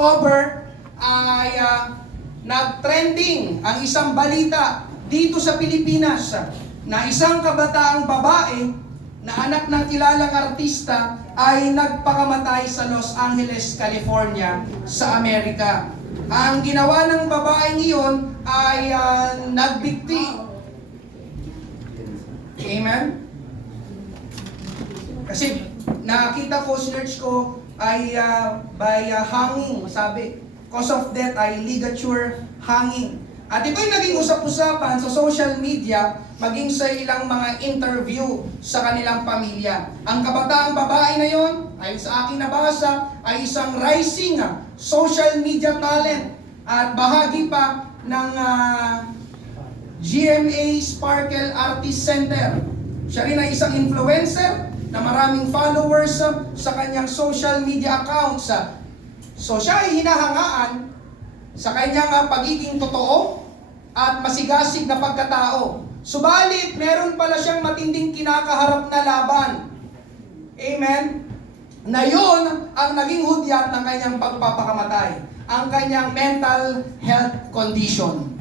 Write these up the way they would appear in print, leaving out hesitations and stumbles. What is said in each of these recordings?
October ay nag-trending ang isang balita dito sa Pilipinas na isang kabataang babae na anak ng kilalang artista ay nagpakamatay sa Los Angeles, California sa Amerika. Ang ginawa ng babaeng iyon ay nagbigti. Amen? Kasi nakita ko, search ko, ay by hanging, sabi. Cause of death ay ligature hanging. At ito'y naging usap-usapan sa social media, maging sa ilang mga interview sa kanilang pamilya. Ang kabataang babae na yon, ay sa aking nabasa, ay isang rising social media talent at bahagi pa ng GMA Sparkle Artist Center. Siya rin ay isang influencer na maraming followers sa kanyang social media accounts. So siya ay hinahangaan sa kanyang pagiging totoo at masigasig na pagkatao. Subalit, meron pala siyang matinding kinakaharap na laban. Amen? Na yun ang naging hudyat ng kanyang pagpapakamatay. Ang kanyang mental health condition.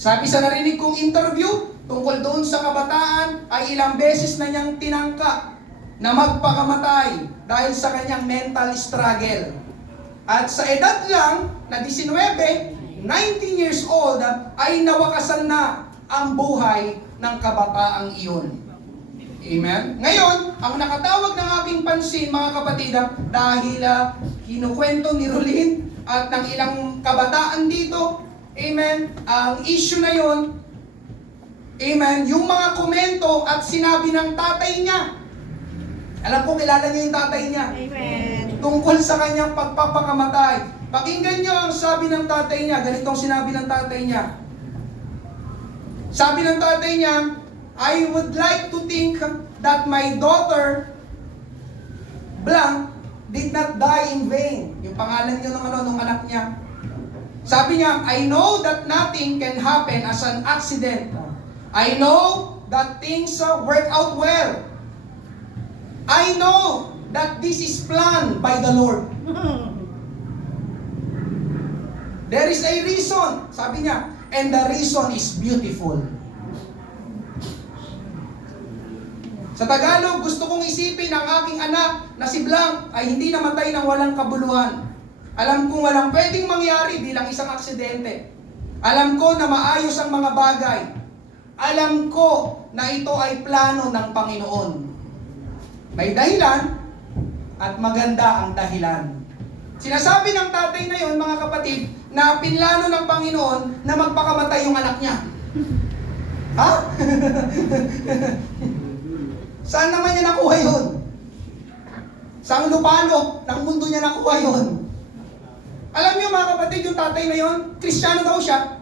Sabi sa narinig kong interview, tungkol doon sa kabataan, ay ilang beses na niyang tinangka na magpakamatay dahil sa kanyang mental struggle. At sa edad lang na 19 years old, ay nawakasan na ang buhay ng kabataang iyon. Amen? Ngayon, ang nakatawag ng aking pansin, mga kapatid, dahil kinukwento ni Rolin at ng ilang kabataan dito, amen, ang issue na yon, amen, yung mga komento at sinabi ng tatay niya. Alam ko, kilala niyo yung tatay niya. Amen. Tungkol sa kanyang pagpapakamatay. Pakinggan niyo ang sabi ng tatay niya. Ganitong sinabi ng tatay niya. Sabi ng tatay niya, I would like to think that my daughter, blank, did not die in vain. Yung pangalan niyo nung anak niya. Sabi niya, I know that nothing can happen as an accident. I know that things work out well. I know that this is planned by the Lord. There is a reason, sabi niya, and the reason is beautiful. Sa Tagalog, gusto kong isipin ang aking anak na si Blanc ay hindi namatay ng walang kabuluhan. Alam kong walang pwedeng mangyari bilang isang aksidente. Alam ko na maayos ang mga bagay. Alam ko na ito ay plano ng Panginoon. May dahilan at maganda ang dahilan. Sinasabi ng tatay na yon, mga kapatid, na pinlano ng Panginoon na magpakamatay yung anak niya. Ha? Saan naman niya nakuha yun? Saan lupalo ng mundo niya nakuha yun? Alam niyo, mga kapatid, yung tatay na yon, Kristiyano daw siya.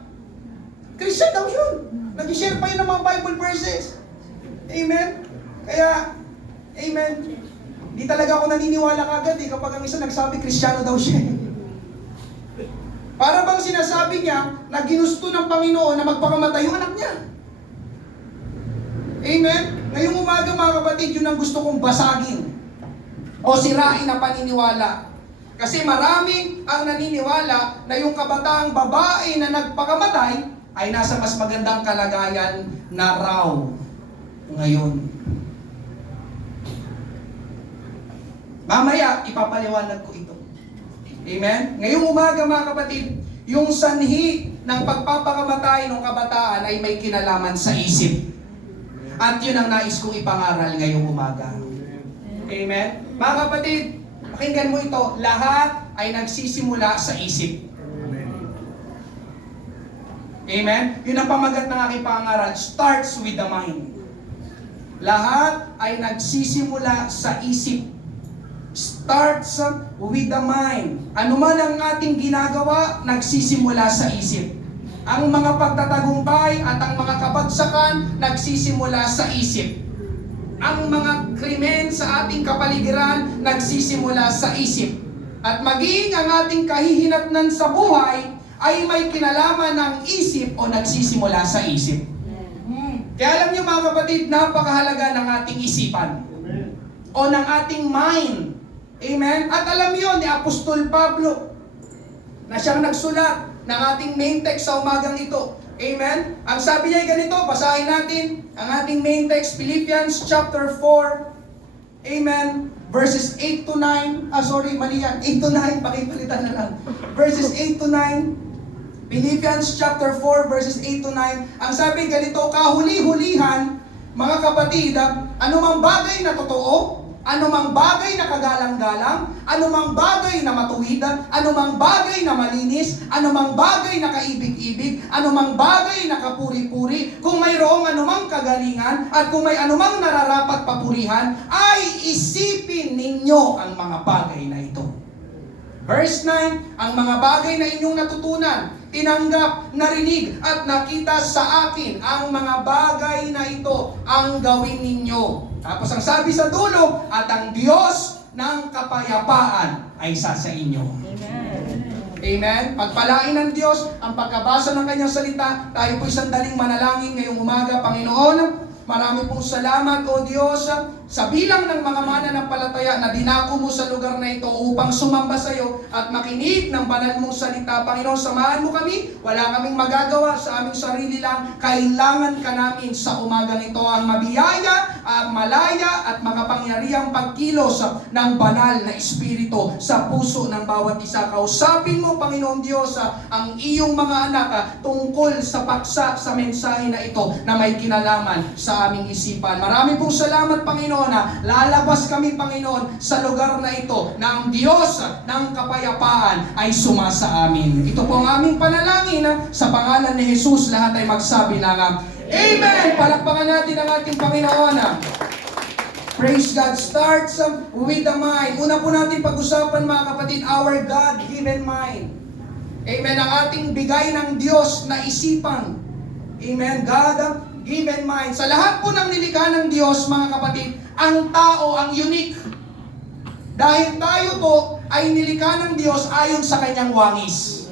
Christian daw yun. Nag-share pa yun ng mga Bible verses. Amen? Kaya, amen. Di talaga ako naniniwala kagad kapag ang isa nagsabi, Kristiyano daw siya. Para bang sinasabi niya na ginusto ng Panginoon na magpakamatay yung anak niya. Amen? Ngayong umaga, mga kapatid, yun ang gusto kong basagin o sirain na paniniwala. Kasi maraming ang naniniwala na yung kabataang babae na nagpakamatay ay nasa mas magandang kalagayan na raw ngayon. Mamaya, ipapaliwanag ko ito. Amen? Ngayong umaga, mga kapatid, yung sanhi ng pagpapakamatay ng kabataan ay may kinalaman sa isip. At yun ang nais kong ipangaral ngayong umaga. Amen? Mga kapatid, pakinggan mo ito, lahat ay nagsisimula sa isip. Amen? Yun ang pamagat ng aking pangaral, starts with the mind. Lahat ay nagsisimula sa isip. Starts with the mind. Ano man ang ating ginagawa, nagsisimula sa isip. Ang mga pagtatagumpay at ang mga kabagsakan, nagsisimula sa isip. Ang mga krimen sa ating kapaligiran, nagsisimula sa isip. At maging ang ating kahihinatnan sa buhay, ay may kinalaman ng isip o nagsisimula sa isip. Kaya alam niyo, mga kapatid, napakahalaga ng ating isipan o ng ating mind. Amen? At alam niyo ni Apostol Pablo, na siyang nagsulat ng ating main text sa umagang ito. Amen? Ang sabi niya ay ganito, basahin natin ang ating main text, Philippians chapter 4. Amen? Verses 8 to 9. Mali yan. 8 to 9, pakipalitan na lang. Verses 8 to 9. Philippians chapter 4, verses 8 to 9. Ang sabi ganito, kahuli-hulihan, mga kapatid, anumang bagay na totoo, anumang bagay na kagalang-galang, anumang bagay na matuwid, anumang bagay na malinis, anumang bagay na kaibig-ibig, anumang bagay na kapuri-puri, kung mayroong anumang kagalingan, at kung may anumang nararapat papurihan, ay isipin ninyo ang mga bagay na ito. Verse 9, ang mga bagay na inyong natutunan, tinanggap, narinig, at nakita sa akin, ang mga bagay na ito ang gawin ninyo. Tapos ang sabi sa dulo, at ang Diyos ng kapayapaan ay sa inyo. Amen. Amen? Pagpalain ng Diyos ang pagkabasa ng kanyang salita. Tayo po'y sandaling manalangin ngayong umaga, Panginoon. Marami pong salamat, O Diyos, sa bilang ng mga mananampalataya na dinako mo sa lugar na ito upang sumamba sa iyo at makinig ng banal mong salita. Panginoon, samahan mo kami. Wala kaming magagawa sa aming sarili lang. Kailangan ka namin sa umagang ito ang mabiyaya, malaya at makapangyarihang pagkilos ng banal na espiritu sa puso ng bawat isa. Kausapin mo, Panginoon Diyos, ang iyong mga anak tungkol sa paksa sa mensahe na ito na may kinalaman sa aming isipan. Marami pong salamat, Panginoon, na lalabas kami, Panginoon, sa lugar na ito na ang Diyos ng kapayapaan ay sumasa amin. Ito po ang aming panalangin sa pangalan ni Jesus. Lahat ay magsabi ng Amen! Palakpakan natin ang ating Panginoon. Praise God. Starts with the mind. Una po natin pag-usapan, mga kapatid, our God-given mind. Amen. Ang ating bigay ng Diyos na isipan. Amen. God-given mind. Sa lahat po ng nilikha ng Diyos, mga kapatid, ang tao ang unique. Dahil tayo po ay nilikha ng Diyos ayon sa kanyang wangis.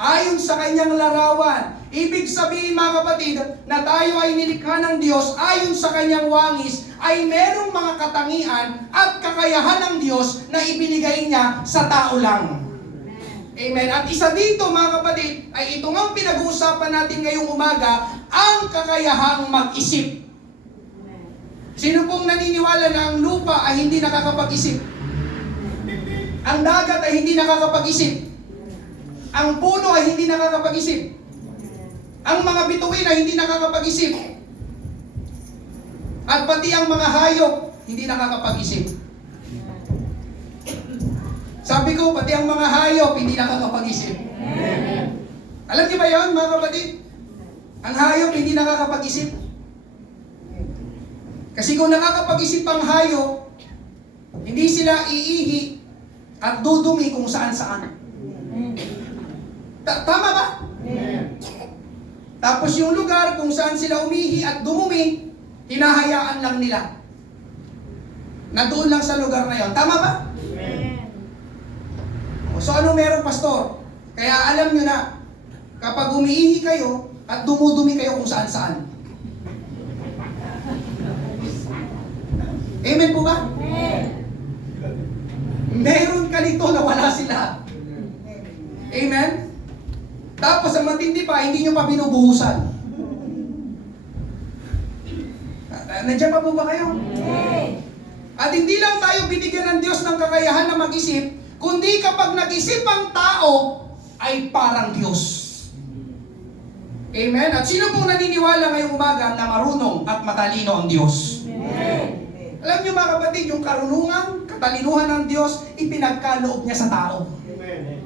Ayon sa kanyang larawan. Ibig sabihin, mga kapatid, na tayo ay nilikha ng Diyos ayon sa kanyang wangis, ay merong mga katangian at kakayahan ng Diyos na ibinigay niya sa tao lang. Amen. At isa dito, mga kapatid, ay ito nga pinag-uusapan natin ngayong umaga, ang kakayahang mag-isip. Sino pong naniniwala na ang lupa ay hindi nakakapag-isip? Ang dagat ay hindi nakakapag-isip. Ang puno ay hindi nakakapag-isip. Ang mga bituin ay hindi nakakapag-isip. At pati ang mga hayop, hindi nakakapag-isip. Sabi ko, pati ang mga hayop, hindi nakakapag-isip. Alam niyo ba yun, mga kapatid? Ang hayop, hindi nakakapag-isip. Kasi kung nakakapag-isip ang hayop, hindi sila iihi at dudumi kung saan-saan. Tama ba? Tapos yung lugar kung saan sila umihi at dumumi, hinahayaan lang nila. Na doon lang sa lugar na yon. Tama ba? So ano meron, pastor? Kaya alam nyo na, kapag umiihi kayo at dumudumi kayo kung saan-saan. Amen po ba? Meron ka nito na wala sila. Amen? Tapos ang matindi pa, hindi nyo pa binubuhusan. Nandiyan pa po ba kayo? At hindi lang tayo binigyan ng Diyos ng kakayahan na mag-isip, kundi kapag nag-isip ang tao, ay parang Diyos. Amen? At sino pong naniniwala ngayong umaga na marunong at matalino ang Diyos? Amen. Alam niyo, mga kapatid, yung karunungan, katalinuhan ng Diyos, ipinagkaloob niya sa tao. Amen.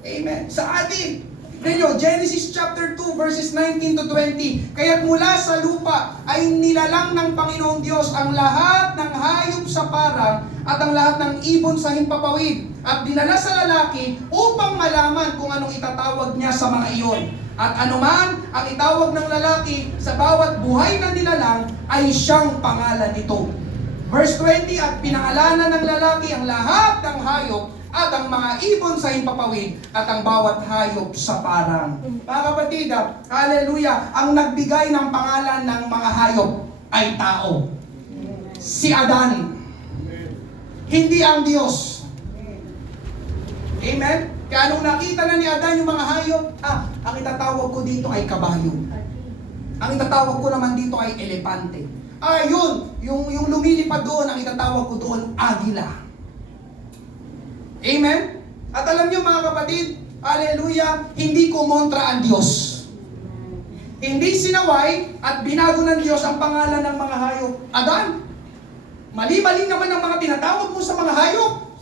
Amen. Sa atin, tignan Genesis chapter 2 verses 19 to 20. Kaya't mula sa lupa ay nilalang ng Panginoong Diyos ang lahat ng hayop sa parang at ang lahat ng ibon sa himpapawid at dinala sa lalaki upang malaman kung anong itatawag niya sa mga iyon. At anuman ang itawag ng lalaki sa bawat buhay na nilalang ay siyang pangalan nito. Verse 20, at pinangalanan ng lalaki ang lahat ng hayop at ang mga ibon sa himpapawid at ang bawat hayop sa parang. Mga kapatid, hallelujah, ang nagbigay ng pangalan ng mga hayop ay tao. Si Adan. Hindi ang Diyos. Amen? Kaya nung nakita na ni Adan yung mga hayop, ang itatawag ko dito ay kabayo. Ang itatawag ko naman dito ay elepante. Yung lumilipad doon, ang itatawag ko doon, agila. Amen? At alam niyo mga kapatid, hallelujah, hindi kumontra ang Diyos. Hindi sinaway at binago ng Diyos ang pangalan ng mga hayop. Adan, mali-mali naman ang mga tinatawag mo sa mga hayop.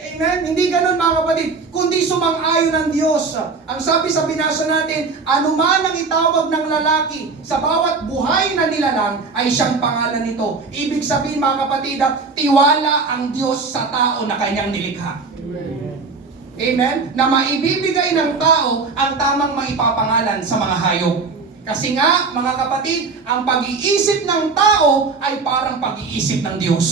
Amen? Hindi ganun mga kapatid, kundi sumang-ayon ng Diyos. Ang sabi sa binasa natin, anuman ang itawag ng lalaki sa bawat buhay na nilalang ay siyang pangalan nito. Ibig sabihin mga kapatid, tiwala ang Diyos sa tao na kanyang nilikha. Amen? Na maibibigay ng tao ang tamang maipapangalan sa mga hayop. Kasi nga, mga kapatid, ang pag-iisip ng tao ay parang pag-iisip ng Diyos.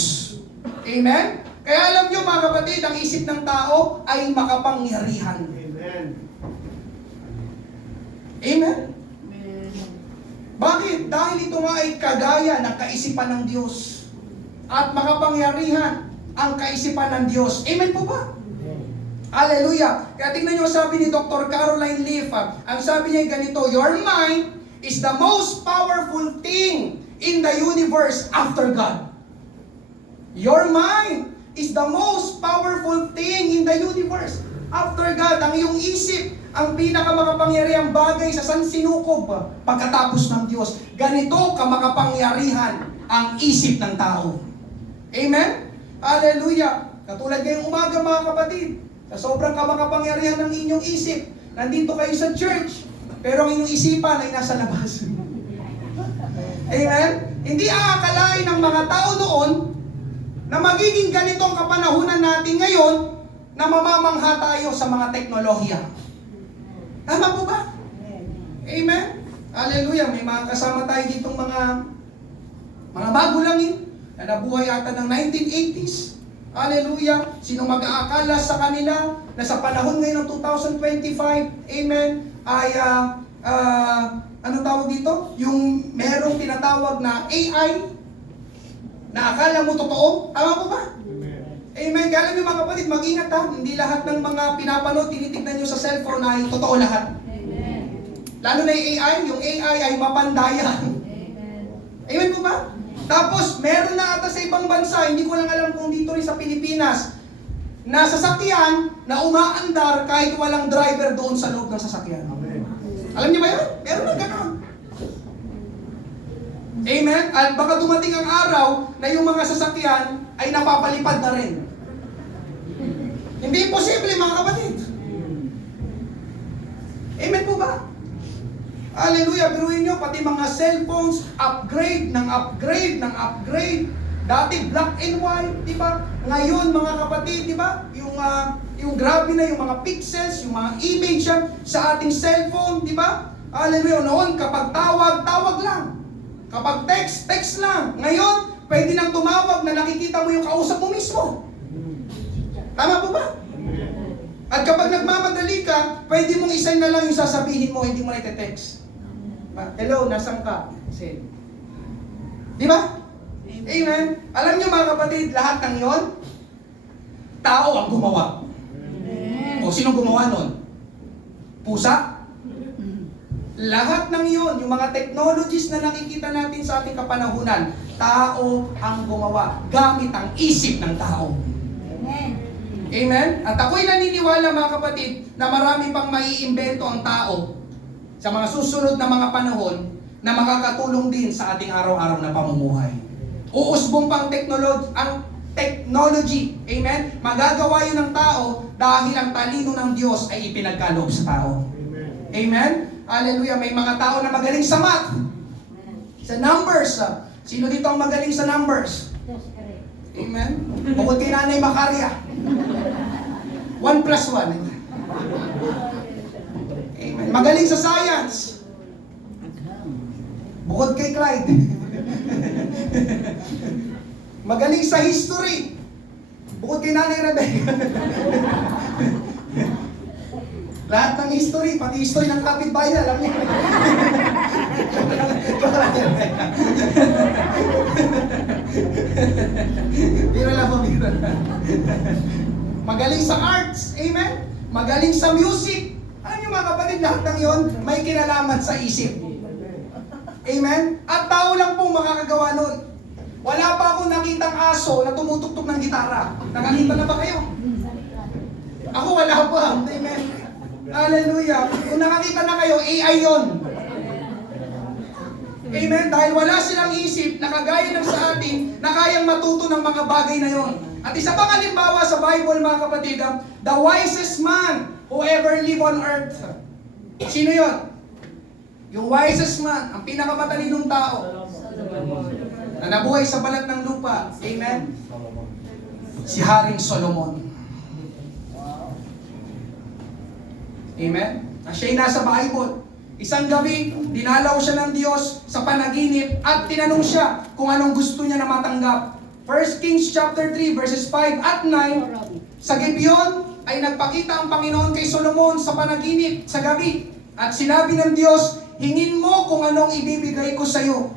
Amen? Kaya alam nyo mga kapatid, ang isip ng tao ay makapangyarihan. Amen. Amen? Bakit? Dahil ito nga ay kagaya ng kaisipan ng Diyos. At makapangyarihan ang kaisipan ng Diyos. Amen po ba? Hallelujah! Kaya tingnan nyo sabi ni Dr. Caroline Leaf, ang sabi niya ganito, your mind is the most powerful thing in the universe after God. Your mind is the most powerful thing in the universe after God. Ang iyong isip, ang pinakamakapangyarihang bagay sa sansinukob pagkatapos ng Diyos. Ganito kamakapangyarihan ang isip ng tao. Amen? Hallelujah! Katulad ngayong umaga mga kapatid, sa sobrang kamakapangyarihan ng inyong isip, nandito kayo sa church, pero ang inyong isipan ay nasa labas. Amen? Hindi aakalain ng mga tao noon na magiging ganitong kapanahunan natin ngayon na mamamangha tayo sa mga teknolohiya. Tama po ba? Amen? Hallelujah! May mga kasama tayo ditong mga bagulangin na nabuhay ata ng 1980s. Hallelujah! Sino mag-aakala sa kanila na sa panahon ngayon ng 2025, amen, ay, anong tawag dito? Yung merong tinatawag na AI, na akala mo totoo? Tama po ba? Amen. Kaya alam niyo mga kapatid, mag-ingat ha. Hindi lahat ng mga pinapanood, tinitignan niyo sa cellphone ay totoo lahat. Amen. Lalo na yung AI ay mapandaya. Amen. Amen po ba? Tapos, meron na ata sa ibang bansa, hindi ko lang alam kung dito rin sa Pilipinas, na sasakyan na umaandar kahit walang driver doon sa loob ng sasakyan. Amen. Alam niyo ba yun? Meron na gano'n. Amen? At baka dumating ang araw na yung mga sasakyan ay napapalipad na rin. Hindi imposible mga kapatid. Amen po ba? Hallelujah, biruin nyo, pati mga cellphones, upgrade ng upgrade ng upgrade. Dati black and white, di ba? Ngayon mga kapatid, di ba? Yung grabe na yung mga pixels, yung mga image sa ating cellphone, di ba? Hallelujah, noon kapag tawag, tawag lang. Kapag text, text lang. Ngayon, pwede nang tumawag na nakikita mo yung kausap mo mismo. Tama po ba? At kapag nagmamadali ka, pwede mong isend na lang yung sasabihin mo, hindi mo na ite-text. Hello, nasan ka? Send. Di ba? Amen. Alam niyo mga kapatid, lahat ng yon, tao ang gumawa. Amen. O sinong gumawa nun? Pusa? Lahat ng yon, yung mga technologies na nakikita natin sa ating kapanahunan, tao ang gumawa, gamit ang isip ng tao. Amen. Amen? At ako'y naniniwala mga kapatid na marami pang maiimbento ang tao sa mga susunod na mga panahon na makakatulong din sa ating araw-araw na pamumuhay. Uusbong pang technology. Amen? Magagawa yun ng tao dahil ang talino ng Diyos ay ipinagkaloob sa tao. Amen. Amen? Hallelujah. May mga tao na magaling sa math. Sa numbers. Sino dito ang magaling sa numbers? Amen? Bukod kay Nanay Macaria. 1 plus 1. Amen. Magaling sa science. Bukod kay Clyde. Magaling sa history. Bukod kay Nanay Rebecca. Lahat ng history, pati history ng kapitbahay, alam niya. Biro lang po, biro lang. magaling sa arts, amen? Magaling sa music. Alam niyo mga kapatid, lahat ng yon may kinalaman sa isip. Amen? At tao lang pong makakagawa nun. Wala pa akong nakitang aso na tumutugtog ng gitara. Nakakita na ba kayo? Ako wala pa. Amen? Hallelujah. Kung nakakita na kayo, AI yon. Amen? Dahil wala silang isip na kagaya ng sa atin na kayang matuto ng mga bagay na yon. At isa pang halimbawa sa Bible mga kapatid, the wisest man who ever live on earth. Sino yon? Yung wisest man, ang pinakamatalinong tao na nabuhay sa balat ng lupa. Amen? Si Haring Solomon. Amen? Na siya'y nasa Bible. Isang gabi, dinalaw siya ng Diyos sa panaginip at tinanong siya kung anong gusto niya na matanggap. 1 Kings chapter 3 verses 5 at 9, sa Gibeon ay nagpakita ang Panginoon kay Solomon sa panaginip sa gabi. At sinabi ng Diyos, hingin mo kung anong ibibigay ko sa iyo.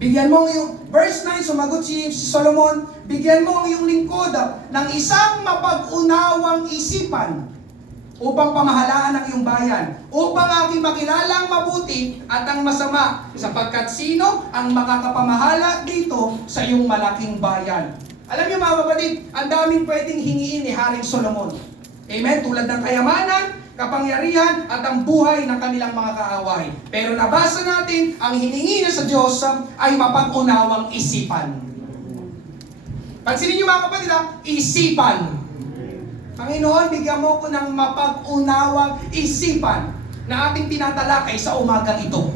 Bigyan mo ang iyong, verse 9, sumagot si Solomon, bigyan mo ang iyong lingkod ng isang mapag-unawang isipan upang pamahalaan ang iyong bayan, upang aking makilalang mabuti at ang masama, sapagkat sino ang makakapamahala dito sa iyong malaking bayan. Alam niyo mga kapatid, ang daming pwedeng hingiin ni Haring Solomon. Amen? Tulad ng kayamanan, kapangyarihan, at ang buhay ng kanilang mga kaaway. Pero nabasa natin, ang hiningi niya sa Diyos ay mapag-unawang isipan. Pansinin niyo mga kapatid, isipan. Panginoon, bigyan mo ko ng mapag-unawang isipan na ating tinatalakay sa umagang ito.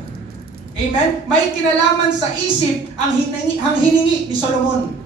Amen? May kinalaman sa isip ang hiningi ni Solomon.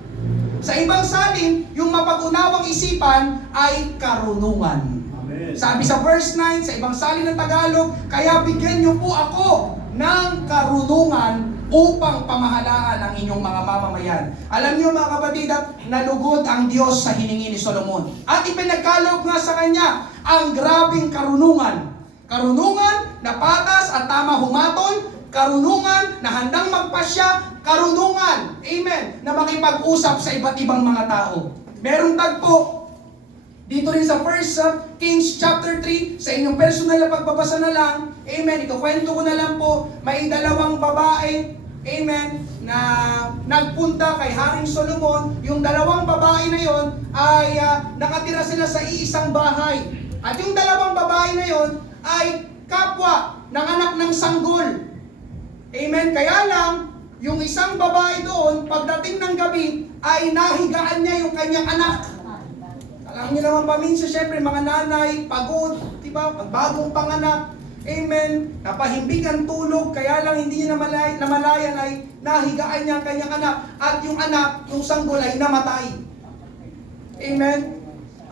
Sa ibang salin, yung mapag-unawang isipan ay karunungan. Amen. Sabi sa verse 9, sa ibang salin ng Tagalog, kaya bigyan niyo po ako ng karunungan upang pamahalaan ang inyong mga mamamayan. Alam niyo mga kapatid, nalugod ang Diyos sa hiningi ni Solomon. At ipinagkaloob nga sa kanya ang grabing karunungan. Karunungan na patas at tama humatol, karunungan na handang magpasya, karunungan, amen, na makipag-usap sa iba't ibang mga tao. Merong tagpo dito rin sa 1 Kings chapter 3, sa inyong personal na pagbabasa na lang, amen, ikukwento ko na lang po, may dalawang babae, amen, na nagpunta kay Haring Solomon. Yung dalawang babae na yon ay nakatira sila sa iisang bahay. At yung dalawang babae na yon ay kapwa ng anak ng sanggol. Amen, kaya lang, yung isang babae doon, pagdating ng gabi, ay nahigaan niya yung kanyang anak. Alam niyo naman paminsan, syempre, mga nanay, pagod, diba? Bagong panganak, amen, napahimbing ang tulog, kaya lang hindi niya namalayan ay nahigaan niya ang kanyang anak. At yung anak, yung sanggol ay namatay. Amen?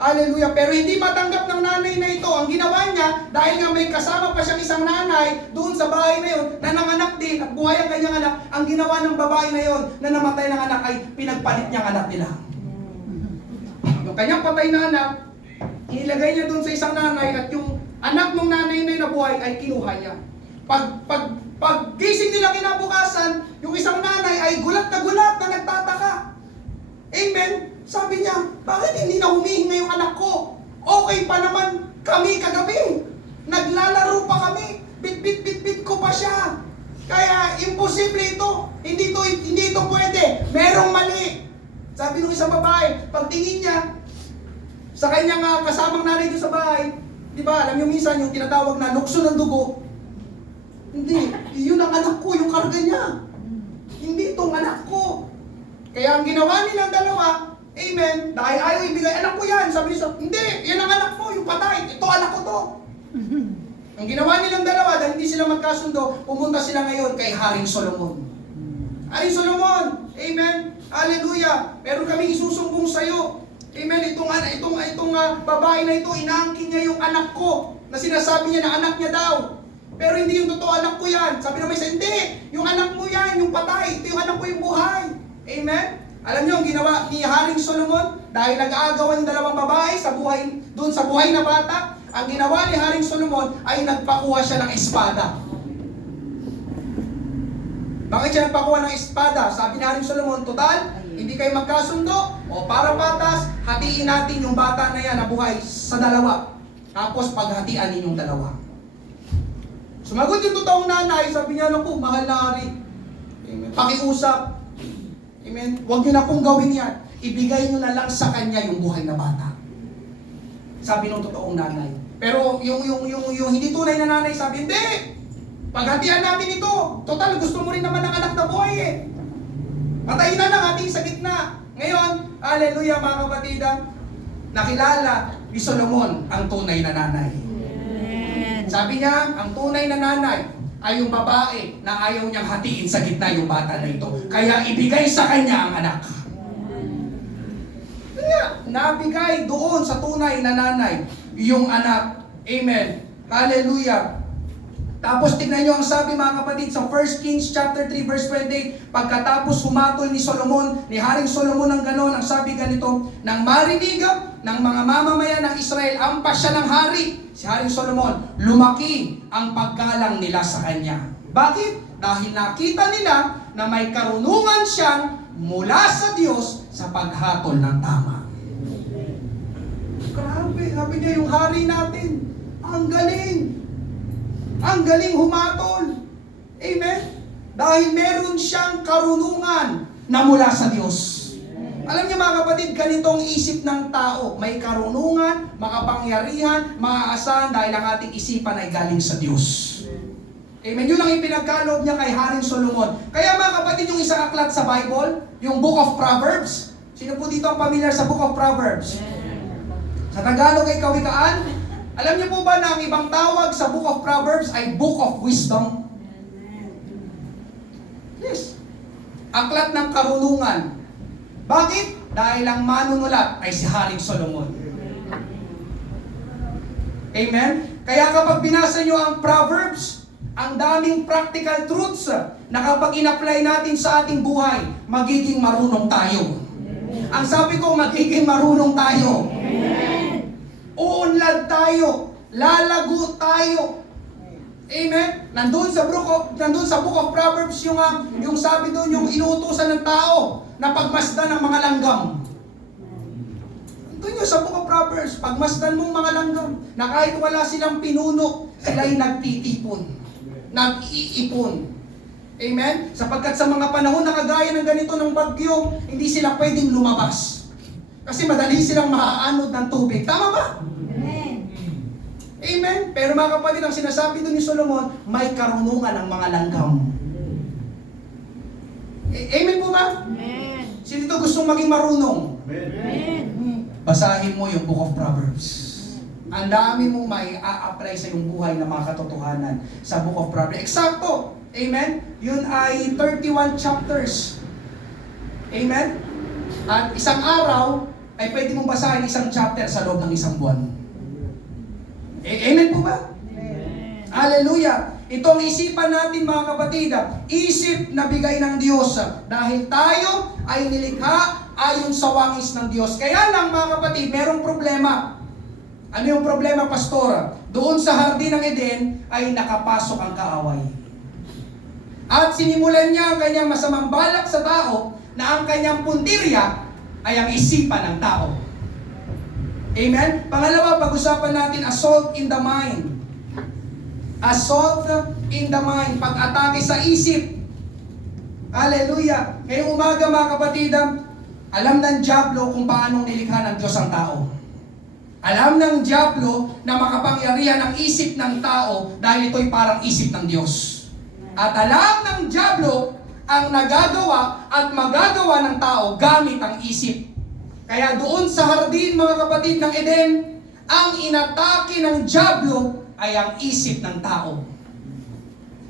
Hallelujah. Pero hindi matanggap ng nanay na ito. Ang ginawa niya, dahil nga may kasama pa siyang isang nanay doon sa bahay na yon, na nanganak din at buhay ang kanyang anak, ang ginawa ng babae na yon na namatay ng anak ay pinagpalit niyang anak nila. Yung kanyang patay na anak, inilagay niya doon sa isang nanay at yung anak ng nanay na nabuhay ay kinuha niya. Pag gising nila kinabukasan, yung isang nanay ay gulat na nagtataka. Amen? Sabi niya, bakit hindi na humihinga yung anak ko? Okay pa naman kami kagabi. Naglalaro pa kami. Bit ko pa siya. Kaya imposible ito. Hindi ito pwede. Merong mali. Sabi ng isang babae, pagtingin niya sa kanyang kasamang nanay doon sa bahay, di ba, alam niyo minsan yung tinatawag na lukso ng dugo. Hindi, yun ang anak ko, yung karga niya. Hindi itong anak ko. Kaya ang ginawa nilang dalawa, amen, dahil ayaw ibigay, anak ko yan. Sabi niya, hindi, yan ang anak mo, yung patay. Ito, anak ko to. Ang ginawa nilang dalawa, dahil hindi sila magkasundo, pumunta sila ngayon kay Haring Solomon. Haring Solomon, amen, hallelujah, meron kaming isusumbong sa'yo. Amen, itong babae na ito, inaangkin niya yung anak ko, na sinasabi niya na anak niya daw. Pero hindi yung totoo, anak ko yan. Sabi naman isa, hindi, yung anak mo yan, yung patay, ito yung anak ko yung buhay. Amen? Alam niyo ang ginawa ni Haring Solomon, dahil nag-aagawan yung dalawang babae doon sa buhay na bata, ang ginawa ni Haring Solomon ay nagpakuha siya ng espada. Bakit siya nagpakuha ng espada? Sabi ni Haring Solomon, total, hindi kayo magkasundo, O para patas, hatiin natin yung bata na yan na buhay sa dalawa. Tapos paghatian ninyong dalawa. Sumagot yung totoong nanay, sabi niya, naku, mahal na hari. Amen. Pakiusap. Amen. Huwag niyo na pong gawin yan. Ibigay niyo na lang sa kanya yung buhay na bata. Sabi ng totoong nanay. Pero yung hindi tunay na nanay sabi, hindi! Paghatian namin ito. Total, gusto mo rin naman ng anak na buhay eh. Patayin na lang ating sa gitna. Ngayon, hallelujah mga kapatid, nakilala ni Solomon ang tunay na nanay. Amen. Sabi niya, ang tunay na nanay ay yung babae na ayaw niyang hatiin sa gitna yung bata na ito. Kaya ibigay sa kanya ang anak. Kaya nabigay doon sa tunay na nanay yung anak. Amen. Hallelujah. Tapos tignan nyo ang sabi mga kapatid sa 1 Kings chapter 3 verse 28, pagkatapos humatol ni Solomon, ni Haring Solomon ng ganon, ang sabi ganito, nang marinig ng mga mamamayan ng Israel ang pasya ng hari, si Haring Solomon, lumaki ang paggalang nila sa kanya. Bakit? Dahil nakita nila na may karunungan siyang mula sa Diyos sa paghatol ng tama. Grabe, sabi niya yung hari natin, ang galing. Ang galing humatol. Amen? Dahil meron siyang karunungan na mula sa Diyos. Alam niyo mga kapatid, ganitong isip ng tao. May karunungan, makapangyarihan, maaasahan dahil ang ating isipan ay galing sa Diyos. Amen? Yun ang ipinagkaloob niya kay Haring Solomon. Kaya mga kapatid, yung isang aklat sa Bible, yung Book of Proverbs. Sino po dito ang familiar sa Book of Proverbs? Sa Tagalog ay Kawikaan. Alam niyo po ba na ang ibang tawag sa Book of Proverbs ay Book of Wisdom? Yes. Aklat ng karunungan. Bakit? Dahil ang manunulat ay si Haring Solomon. Amen? Kaya kapag binasa niyo ang Proverbs, ang daming practical truths na kapag in-apply natin sa ating buhay, magiging marunong tayo. Ang sabi ko, magiging marunong tayo. Uunlad tayo, lalago tayo. Amen? Nandun sa Book of Proverbs yung sabi doon, yung inuutusan ng tao na pagmasdan ng mga langgam. Nandun yun sa Book of Proverbs, pagmasdan mong mga langgam, na kahit wala silang pinuno, sila'y nagtitipon, nag-iipon. Amen? Sapagkat sa mga panahon na kagaya ng ganito ng bagyo, hindi sila pwedeng lumabas. Kasi madali silang maaanod ng tubig. Tama ba? Amen. Amen? Pero mga kapatid, ang sinasabi doon ni Solomon, may karunungan ang mga langgam. Amen po ba? Amen. Sino dito gustong maging marunong? Amen. Basahin mo yung Book of Proverbs. Ang dami mong may a-apply sa iyong buhay na mga katotohanan sa Book of Proverbs. Eksakto! Amen? Yun ay 31 chapters. Amen? At isang araw, ay pwede mong basahin isang chapter sa loob ng isang buwan. Amen po ba? Amen. Hallelujah! Ito ang isipan natin mga kapatid. Isip na bigay ng Diyos. Dahil tayo ay nilikha ayon sa wangis ng Diyos. Kaya lang mga kapatid, merong problema. Ano yung problema, pastor? Doon sa Hardin ng Eden ay nakapasok ang kaaway. At sinimulan niya ang kanyang masamang balak sa tao na ang kanyang puntirya ay ang isipan ng tao. Amen? Pangalawa, pag-usapan natin assault in the mind. Assault in the mind. Pag-atake sa isip. Hallelujah! Ngayong umaga mga kapatid, alam ng dyablo kung paano nilikha ng Diyos ang tao. Alam ng dyablo na makapangyarihan ang isip ng tao dahil ito'y parang isip ng Diyos. At alam ng dyablo ang nagagawa at magagawa ng tao gamit ang isip. Kaya doon sa hardin mga kapatid ng Eden, ang inatake ng dyablo ay ang isip ng tao.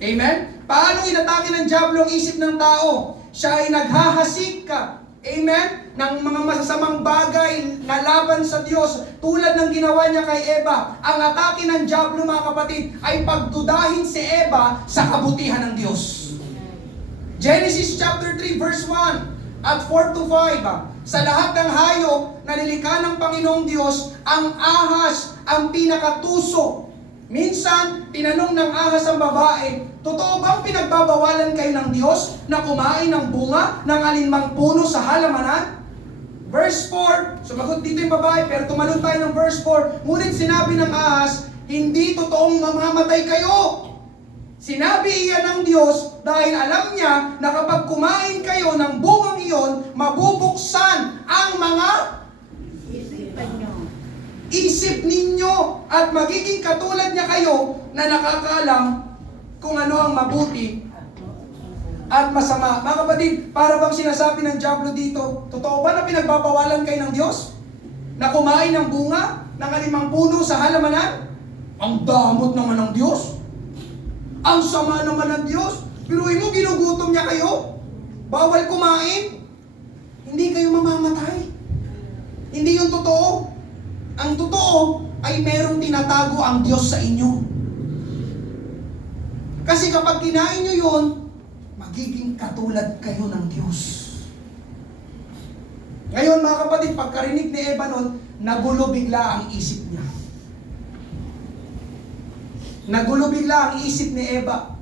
Amen? Paano inatake ng dyablo ang isip ng tao? Siya ay naghahasik ka. Amen? Ng mga masasamang bagay na laban sa Diyos tulad ng ginawa niya kay Eva. Ang atake ng dyablo mga kapatid ay pagdudahin si Eva sa kabutihan ng Diyos. Genesis chapter 3 verse 1 at 4 to 5. Sa lahat ng hayop na nilikha ng Panginoong Diyos, ang ahas ang pinakatuso. Minsan, tinanong ng ahas ang babae, totoo bang pinagbabawalan kayo ng Diyos na kumain ng bunga ng alinmang puno sa halamanan? Verse 4, sumagot dito yung babae, pero tumalon tayo ng verse 4. Ngunit sinabi ng ahas, hindi totoong mamamatay kayo. Sinabi iyan ng Diyos dahil alam niya na kapag kumain kayo ng bungang iyon, mabubuksan ang mga Isipan nyo. isip ninyo at magiging katulad niya kayo na nakakaalam kung ano ang mabuti at masama. Mga kapatid, para bang sinasabi ng diablo dito, totoo ba na pinagbabawalan kayo ng Diyos? Na kumain ng bunga ng alimang puno sa halamanan? Ang damot naman ng Diyos. Ang sama naman ng Diyos. Piruin mo, ginugutom niya kayo. Bawal kumain. Hindi kayo mamamatay. Hindi yung totoo. Ang totoo ay merong tinatago ang Diyos sa inyo. Kasi kapag kinain nyo yun, magiging katulad kayo ng Diyos. Ngayon mga kapatid, pagkarinig ni Eva nun, nagulo bigla ang isip niya. Nagulo bigla ang isip ni Eva.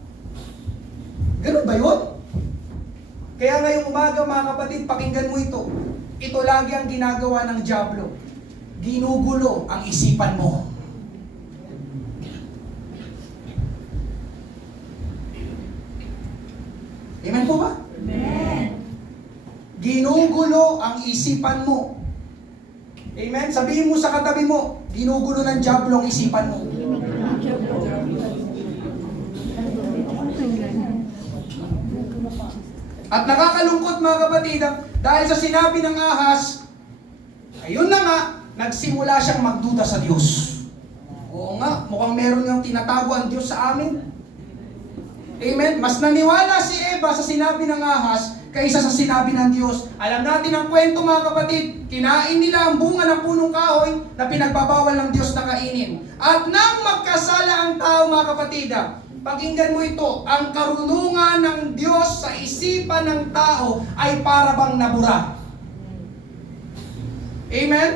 Ganun ba yun? Kaya ngayong umaga mga kapatid, pakinggan mo ito. Ito lagi ang ginagawa ng diablo. Ginugulo ang isipan mo. Amen po ba? Amen. Ginugulo ang isipan mo. Amen? Sabihin mo sa katabi mo, ginugulo ng diablo ang isipan mo. At nakakalungkot mga kapatid, dahil sa sinabi ng ahas, ayun na nga, nagsimula siyang magduda sa Diyos. Oo nga, mukhang meron ngang tinatago ang Diyos sa amin. Amen? Mas naniwala si Eva sa sinabi ng ahas kaysa sa sinabi ng Diyos. Alam natin ang kwento mga kapatid, kinain nila ang bunga ng punong kahoy na pinagbabawal ng Diyos na kainin. At nang magkasala ang tao mga kapatid, pakinggan mo ito, ang karunungan ng Diyos sa isipan ng tao ay para bang nabura. Amen?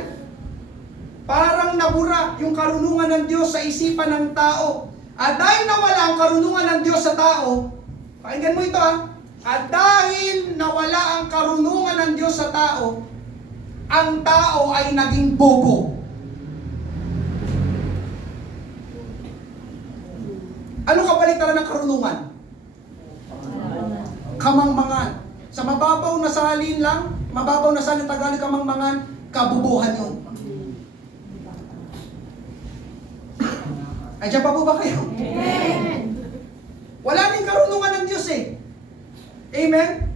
Parang nabura yung karunungan ng Diyos sa isipan ng tao. At dahil nawala ang karunungan ng Diyos sa tao, pakinggan mo ito at dahil nawala ang karunungan ng Diyos sa tao, ang tao ay naging bobo. Ano kabaliktaran ng karunungan? Kamangmangan. Sa mababaw na salin lang, mababaw na salin Tagalog kamangmangan, kabubuhan yun. Andiyan pa po ba kayo? Amen. Wala nang karunungan ng Diyos eh. Amen?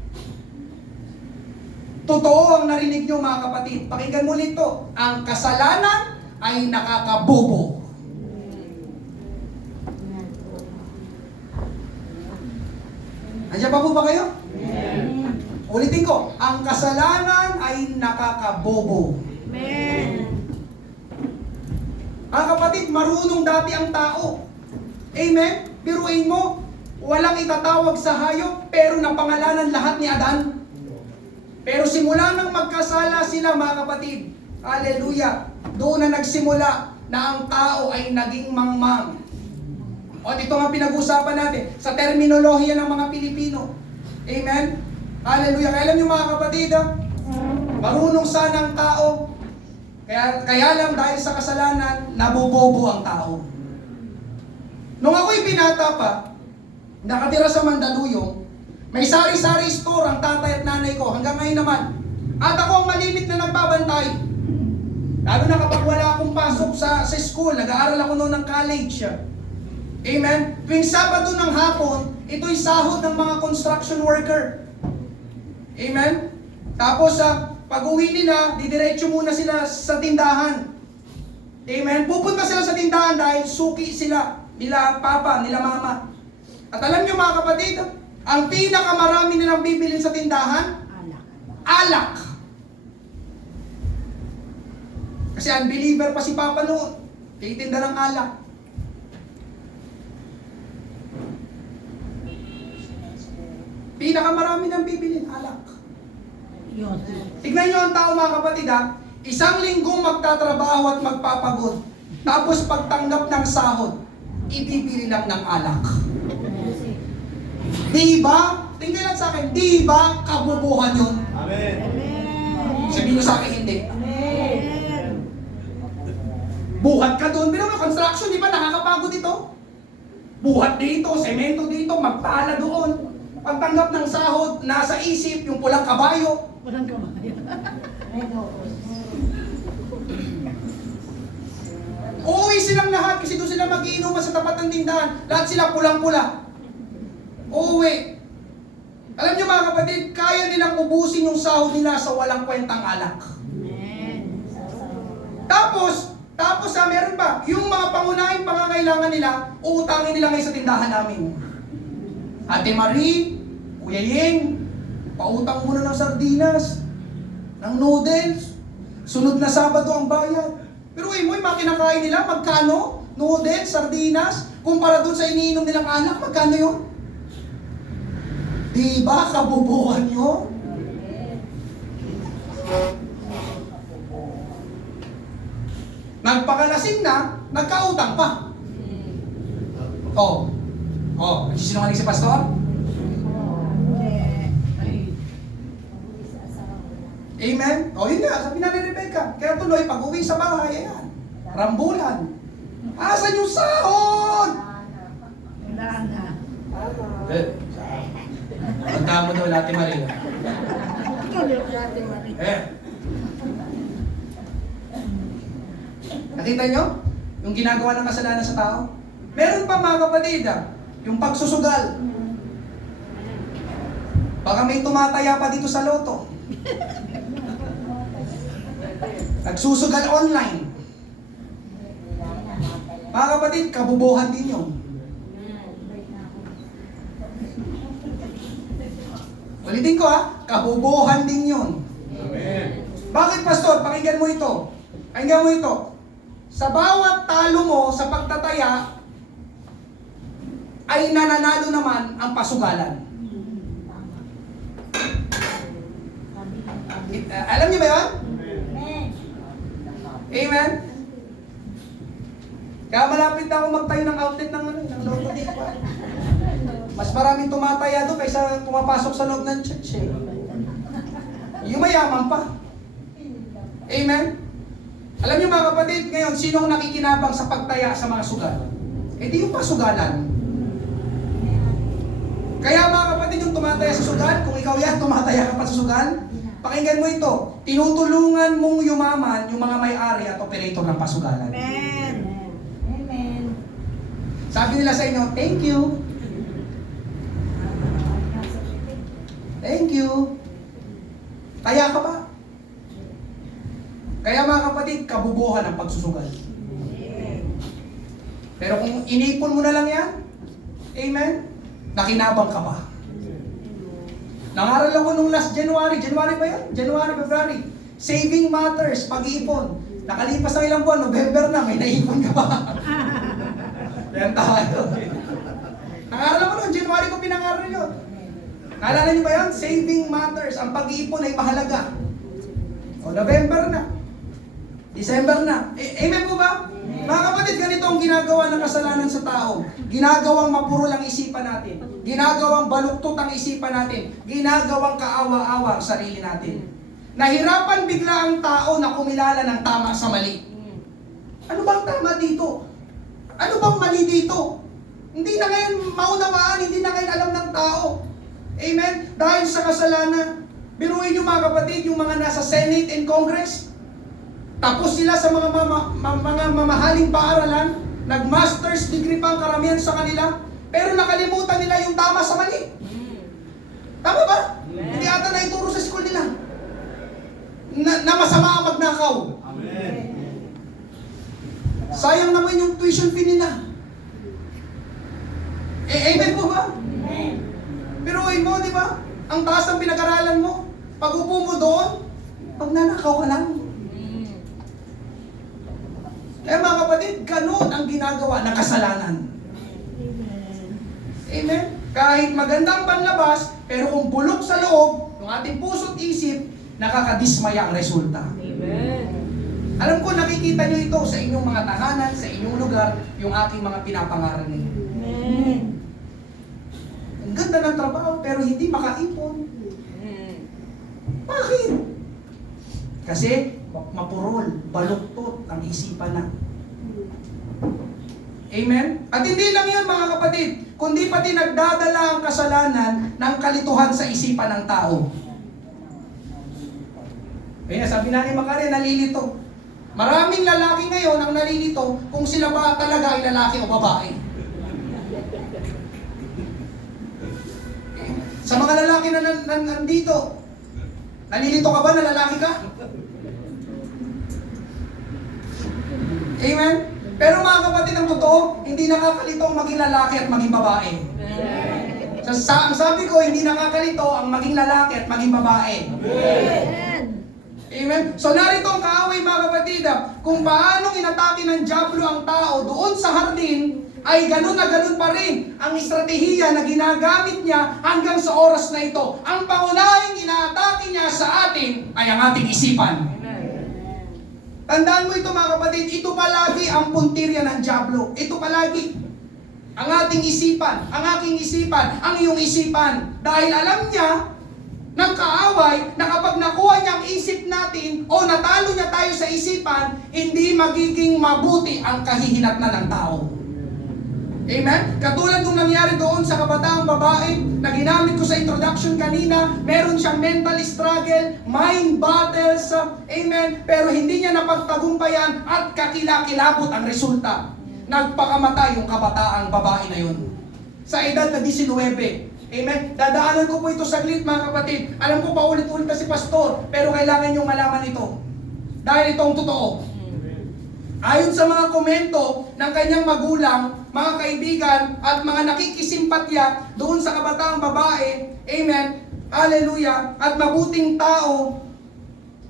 Totoo ang narinig nyo mga kapatid. Pakinggan mo nito. Ang kasalanan ay nakakabobo. Andiyan pa po ba kayo? Amen. Ulitin ko. Ang kasalanan ay nakakabobo. Amen. Mga kapatid, marunong dati ang tao. Amen? Biruin mo, walang itatawag sa hayop, pero napangalanan lahat ni Adan. Pero simula nang magkasala sila mga kapatid, hallelujah, doon na nagsimula na ang tao ay naging mangmang. O dito nga pinag-usapan natin, sa terminolohiya ng mga Pilipino. Amen? Hallelujah. Kaya alam niyo mga kapatid, marunong sana ang tao, kaya lang dahil sa kasalanan, nabobobo ang tao. Nung ako'y binata pa, nakatira sa Mandaluyong, may sari-sari store ang tatay at nanay ko, hanggang ngayon naman. At ako ang malimit na nagbabantay. Lalo na kapag wala akong pasok sa school, nag-aaral ako noon ng college. Amen? Tuwing Sabado ng hapon, ito'y sahod ng mga construction worker. Amen? Tapos pag-uwi nila, didiretso muna sila sa tindahan. Amen? Pupunta sila sa tindahan dahil suki sila, nila papa, nila mama. At alam nyo mga kapatid, ang pinakamarami nilang bibilin sa tindahan, alak. Kasi unbeliever pa si papa noon, titinda ng alak. Pinakamarami ng bibilin, alak. Tignan nyo ang tao mga kapatid isang linggo magtatrabaho at magpapagod. Tapos pagtanggap ng sahod, ibibili lang ng alak. Di ba? Tingnan lang sa akin, di ba kabubuhan yun? Amen. Amen. Sabihin nyo sa akin, hindi. Amen. Buhat ka doon. Pero construction, di ba nakakapagod ito? Buhat dito, semento dito, magpala doon. Pagtanggap ng sahod, nasa isip, yung pulang kabayo. Walang kabayo. Uuwi silang lahat kasi doon sila magiinuman sa tapat ng tindahan. Lahat sila pulang-pula. Uuwi. Alam niyo mga kapatid, kaya nilang ubusin yung sahod nila sa walang kwentang alak. Amen. Tapos meron pa, yung mga pangunahing pangangailangan nila, uutangin nila ngayon sa tindahan namin. Ate Marie, Kuya Yeng, pautang muna ng sardinas, ng noodles, sunod na Sabado ang bayad. Pero mo, yung mga kinakain nila, magkano? Noodles, sardinas, kumpara dun sa iniinom nilang alak, magkano yun? Diba kabubuhan yun? Nagpakalasing na, nagkautang pa. Nagsisinungaling si pastor? Amen? Yun nga, sabi na ni Rebecca. Kaya tuloy, pag uwi sa bahay, ayan, rambulan. Asan yung sahod? Wala na. Tanda mo daw, Ate Maria. Ikaw yung Ate Marie. Nakita nyo? Yung ginagawa ng kasalanan sa tao? Meron pa mga kapatid, yung pagsusugal. Baka may tumataya pa dito sa loto. Nagsusugal online. Mga kapatid, kabubuhan din yun. Ulitin ko kabubuhan din yun. Amen. Bakit pastor? Pakinggan mo ito. Pakinggan mo ito. Sa bawat talo mo sa pagtataya, ay nananalo naman ang pasugalan. Alam niyo ba yun? Amen? Kaya malapit na ako magtayo ng outlet ng loto dito. Mas maraming tumataya doon kaysa pumapasok sa loob ng church eh. Yung mayaman pa. Amen? Alam niyo mga kapatid, ngayon, sino ang nakikinabang sa pagtaya sa mga sugal? Eh di yung pasugalan. Kaya mga kapatid, yung tumataya sa sugal, kung ikaw yan, tumataya ka pa sa sugal, pakinggan mo ito, tinutulungan mong yumaman yung mga may-ari at operator ng pasugalan. Amen. Amen. Sabi nila sa inyo, thank you. Thank you. Kaya ka ba? Kaya mga kapatid, kabubuhan ang pagsusugal. Pero kung inipon mo na lang yan, amen, nakinabang ka pa. Nangaral ako nung last January ba yan? January, February. Saving matters, pag-iipon. Nakalipas ng ilang buwan, November na, may naipon ka pa. Yan tayo. Nangaral ako nung January ko pinangaral yun. Naalala niyo ba yan? Saving matters, ang pag-iipon ay mahalaga. November na. December na. Amen po ba? Mga kapatid, ganito ang ginagawa ng kasalanan sa tao. Ginagawang mapuro lang isipan natin. Ginagawang baluktot ang isipan natin. Ginagawang kaawa-awa ang sarili natin. Nahirapan bigla ang tao na kumilala ng tama sa mali. Ano bang tama dito? Ano bang mali dito? Hindi na ngayon maunawaan, hindi na ngayon alam ng tao. Amen? Dahil sa kasalanan. Biruin niyo mga kapatid, yung mga nasa Senate and Congress, tapos sila sa mga mamahaling paaralan, nag-master's degree pa ang karamihan sa kanila, pero nakalimutan nila yung tama sa mali. Tama ba? Hindi ata na ituro sa school nila. Na masama ang magnakaw. Amen. Sayang naman yung tuition fee nila. Amen po ba? Pero mo, di ba? Ang taas ng pinag-aralan mo, pag upo mo doon, magnanakaw ka lang. Kaya mga kapatid, ganun ang ginagawa ng kasalanan. Amen? Kahit magandang panlabas, pero kung bulok sa loob, ng ating puso't isip, nakakadismaya ang resulta. Amen. Alam ko, nakikita nyo ito sa inyong mga tahanan, sa inyong lugar, yung aking mga pinapangaral ninyo. Amen. Ang ganda ng trabaho, pero hindi makaipon. Bakit? Kasi mapurol, baluktot ang isipan na. Amen? At hindi lang yun mga kapatid, kundi pati nagdadala ang kasalanan ng kalituhan sa isipan ng tao. Kaya sabi na ni Makari, nalilito. Maraming lalaki ngayon ang nalilito kung sila ba talaga ay lalaki o babae. Sa mga lalaki na nandito, nalilito ka ba na lalaki ka? Amen? Pero mga kapatid, ang totoo, hindi nakakalito ang maging lalaki at maging babae. Ang sabi ko, hindi nakakalito ang maging lalaki at maging babae. Amen? So narito ang kaaway mga kapatid, kung paano inatake ng diablo ang tao doon sa hardin, ay ganun na ganun pa rin ang estratehiya na ginagamit niya hanggang sa oras na ito. Ang pangunahing inaatake niya sa atin ay ang ating isipan. Tandaan mo ito mga kapatid, ito palagi ang puntirya ng diablo. Ito palagi. Ang ating isipan, ang aking isipan, ang iyong isipan. Dahil alam niya ng kaaway na kapag nakuha niya ang isip natin o natalo niya tayo sa isipan, hindi magiging mabuti ang kahihinatnan ng tao. Amen? Katulad nung nangyari doon sa kabataang babae na ginamit ko sa introduction kanina, meron siyang mental struggle, mind battles, amen? Pero hindi niya napagtagumpayan at kakilakilabot ang resulta. Nagpakamatay yung kabataang babae na yun. Sa edad na 19. Amen? Dadaanan ko po ito saglit mga kapatid. Alam ko pa ulit-ulit na si pastor, pero kailangan niyong malaman ito. Dahil itong totoo. Ayon sa mga komento ng kanyang magulang, mga kaibigan, at mga nakikisimpatya doon sa kabataang babae, amen, hallelujah, at mabuting tao,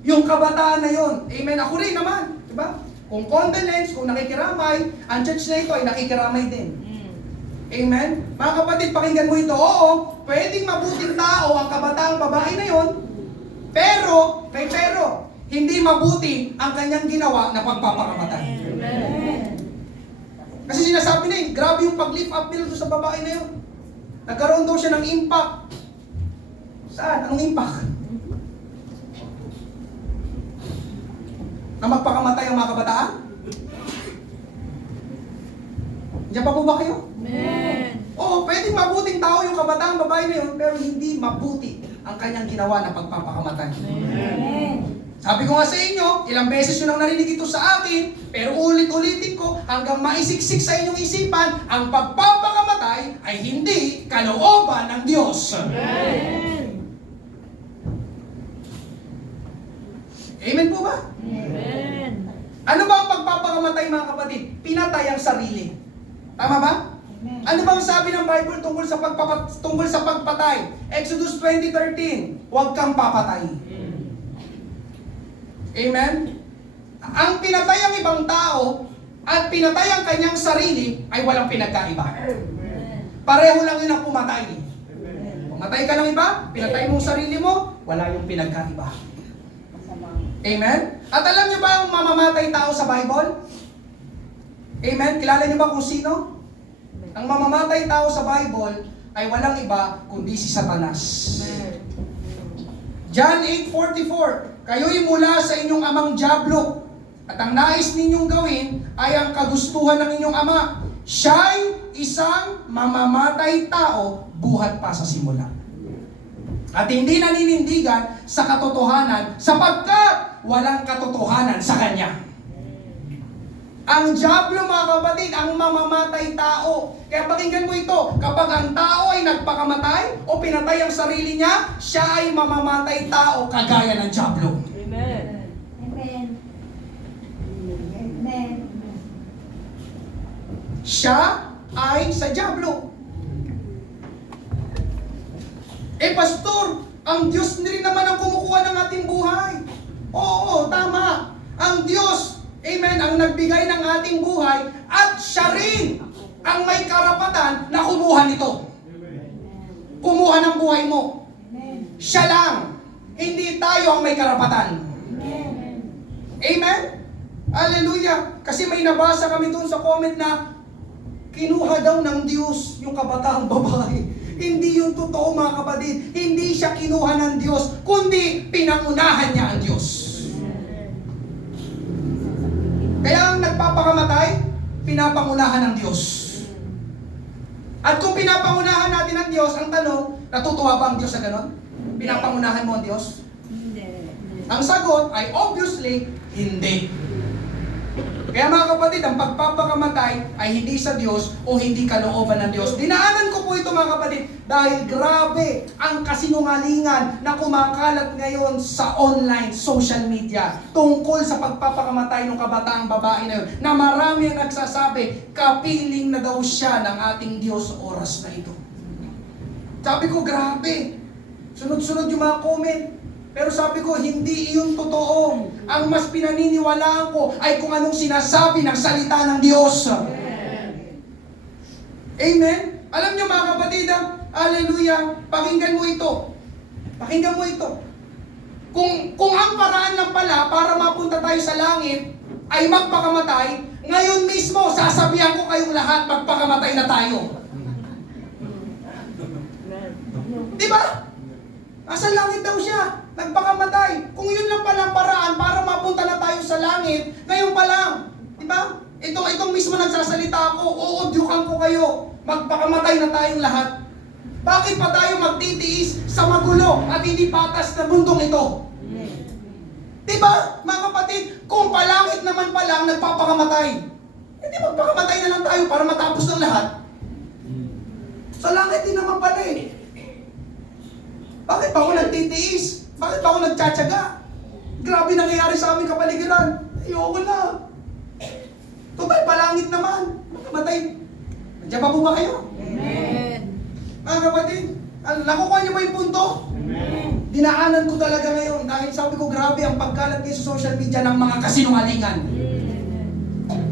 yung kabataan na yon. Amen, ako rin naman, diba? Kung condolence, kung nakikiramay, ang church na ito ay nakikiramay din. Amen? Mga kapatid, pakinggan mo ito, oo, pwedeng mabuting tao ang kabataang babae na yon, pero, may pero, hindi mabuti ang kanyang ginawa na pagpapakamatay. Amen. Kasi sinasabi na grabe yung pag-lift up nila doon sa babae na yun. Nagkaroon daw siya ng impact. Saan? Anong impact? Na magpakamatay ang mga kabataan? Diyan pa po ba kayo? Amen. Oo, pwedeng mabuting tao yung kabataang babae na yun, pero hindi mabuti ang kanyang ginawa na pagpapakamatay. Amen. Sabi ko nga sa inyo, ilang beses nyo nang narinig ito sa akin, pero ulit-ulitin ko hanggang maisiksik sa inyong isipan, ang pagpapakamatay ay hindi kalooban ng Diyos. Amen. Amen po ba? Amen. Ano ba ang pagpapakamatay mga kapatid? Pinatay ang sarili. Tama ba? Ano bang sabi ng Bible tungkol sa pagpatay? Exodus 20:13, huwag kang papatay. Amen? Ang pinatay ang ibang tao at pinatay ang kanyang sarili ay walang pinagkaiba. Pareho lang yun ang pumatay. Pumatay ka ng iba, pinatay mo ang sarili mo, wala yung pinagkaiba. Amen? At alam niyo ba ang mamamatay tao sa Bible? Amen? Kilala niyo ba kung sino? Ang mamamatay tao sa Bible ay walang iba kundi si Satanas. John 8:44, kayo'y mula sa inyong amang diablo, at ang nais ninyong gawin ay ang kagustuhan ng inyong ama. Siya'y isang mamamatay tao buhat pa sa simula. At hindi naninindigan sa katotohanan sapagkat walang katotohanan sa kanya. Ang diablo mga kapatid, ang mamamatay tao. Kaya pakinggan mo ito, kapag ang tao ay nagpakamatay o pinatay ang sarili niya, siya ay mamamatay tao kagaya ng diablo. Amen. Amen. Amen. Siya ay sa diablo. Pastor, ang Diyos rin naman ang kumukuha ng ating buhay. Oo, tama. Ang Diyos, amen, ang nagbigay ng ating buhay at siya rin ang may karapatan na kumuha nito. Kumuha ng buhay mo. Siya lang. Hindi tayo ang may karapatan. Amen? Hallelujah. Kasi may nabasa kami doon sa comment na kinuha daw ng Diyos yung kabataang babae. Hindi yung totoo mga kapatid. Hindi siya kinuha ng Diyos, kundi pinangunahan niya ang Diyos. Kaya ang nagpapakamatay, pinapangunahan ng Diyos. At kung pinapangunahan natin ang Diyos, ang tanong, natutuwa ba ang Diyos sa ganon? Pinapangunahan mo ang Diyos? Hindi. Ang sagot ay obviously, hindi. Kaya mga kapatid, ang pagpapakamatay ay hindi sa Diyos o hindi kalooban ng Diyos. Dinaanan ko po ito mga kapatid dahil grabe ang kasinungalingan na kumakalat ngayon sa online social media tungkol sa pagpapakamatay ng kabataang babae na yun, na marami ang nagsasabi, kapiling na daw siya ng ating Diyos sa oras na ito. Sabi ko, grabe. Sunod-sunod yung mga comment. Pero sabi ko, hindi iyon totoo. Ang mas pinaniniwalaan ko ay kung anong sinasabi ng salita ng Diyos. Amen? Alam niyo mga kapatid, hallelujah, pakinggan mo ito. Pakinggan mo ito. Kung ang paraan lang pala para mapunta tayo sa langit ay magpakamatay, ngayon mismo sasabihan ko kayong lahat, magpakamatay na tayo. Di ba? Asa langit daw siya, nagpakamatay. Kung yun lang pala ang paraan para mapunta na tayo sa langit, ngayon pa lang. Di ba? Itong mismo nagsasalita ako, uudyukan ko kayo, magpakamatay na tayong lahat. Bakit pa tayo magtitiis sa magulo at hindi patas na mundong ito? Di ba, mga kapatid, kung palangit naman pa lang nagpapakamatay, hindi magpakamatay na lang tayo para matapos ng lahat. Sa langit din naman pala eh. Bakit pa ako nagtitiis? Bakit pa ako nagtsatsaga? Grabe nangyayari sa aming kapaligiran. Ayoko na. Total, palangit naman. Matay. Nandiyan pa po ba kayo? Amen. Mga kapatid, nakukuha niyo ba yung punto? Amen. Dinaanan ko talaga ngayon dahil sabi ko grabe ang pagkalat ngayon sa social media ng mga kasinungalingan.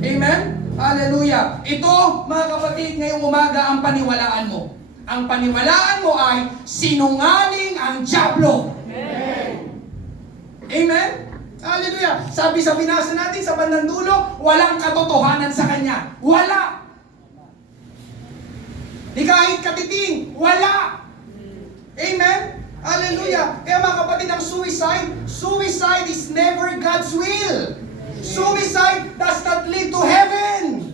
Amen? Hallelujah. Ito, mga kapatid, ngayong umaga ang paniwalaan mo. Ang paniwalaan mo ay sinungaling ang dyablo. Amen. Amen? Hallelujah. Sabi sa binasa natin sa bandang dulo, walang katotohanan sa kanya. Wala. Di kahit katiting, wala. Amen? Hallelujah. Kaya mga kapatid, ang suicide is never God's will. Suicide does not lead to heaven.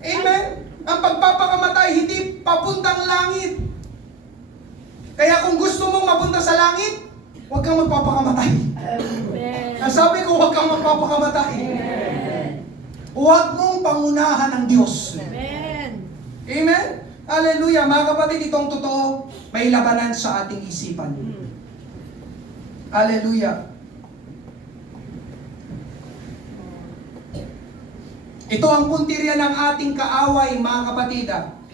Amen? Ang pagpapakamatay hindi papuntang langit. Kaya kung gusto mong mapunta sa langit, huwag kang magpapakamatay. Amen. Nasabi ko, huwag kang magpapakamatay. Huwag mong pangunahan ng Diyos. Amen. Amen? Hallelujah. Mga kapatid, itong totoo, may labanan sa ating isipan. Hallelujah. Ito ang puntirya ng ating kaaway, mga kapatid.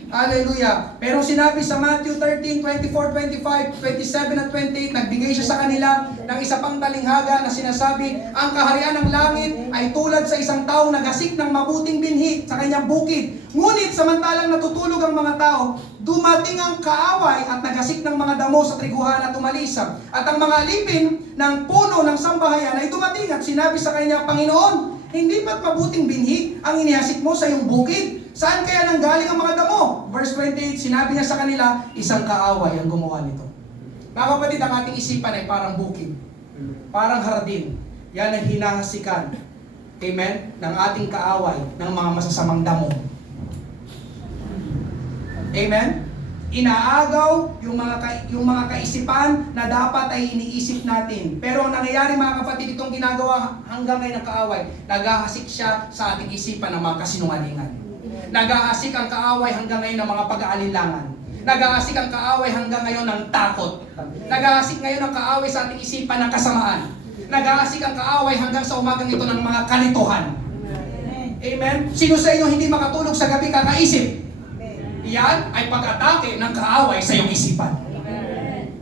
Hallelujah. Pero sinabi sa Matthew 13, 24, 25, 27 at 28, nagbigay siya sa kanila ng isa pang talinghaga na sinasabi, ang kaharian ng langit ay tulad sa isang taong nagasik ng mabuting binhi sa kanyang bukid. Ngunit samantalang natutulog ang mga tao, dumating ang kaaway at nagasik ng mga damo sa triguhan at umalis. At ang mga alipin ng puno ng sambahayan ay dumating at sinabi sa kanya, Panginoon, hindi ba't mabuting binhi ang inihasik mo sa iyong bukid? Saan kaya nanggaling ang mga damo? Verse 28, sinabi niya sa kanila, isang kaaway ang gumawa nito. Mga kapatid, ang ating isipan ay parang bukid. Parang hardin. Yan ang hinahasikan. Amen? Ng ating kaaway, ng mga masasamang damo. Amen? Inaagaw yung mga kaisipan na dapat ay iniisip natin. Pero ang nangyayari mga kapatid, itong ginagawa hanggang ngayon ng kaaway, naghahasik siya sa ating isipan ng mga kasinungalingan. Naghahasik ang kaaway hanggang ngayon ng mga pag-aalinlangan. Naghahasik ang kaaway hanggang ngayon ng takot. Naghahasik ngayon ang kaaway sa ating isipan ng kasamaan. Naghahasik ang kaaway hanggang sa umagang ito ng mga kalituhan. Amen? Sino sa inyo hindi makatulog sa gabi kakaisip? Yan ay pag-atake ng kaaway sa iyong isipan. Amen.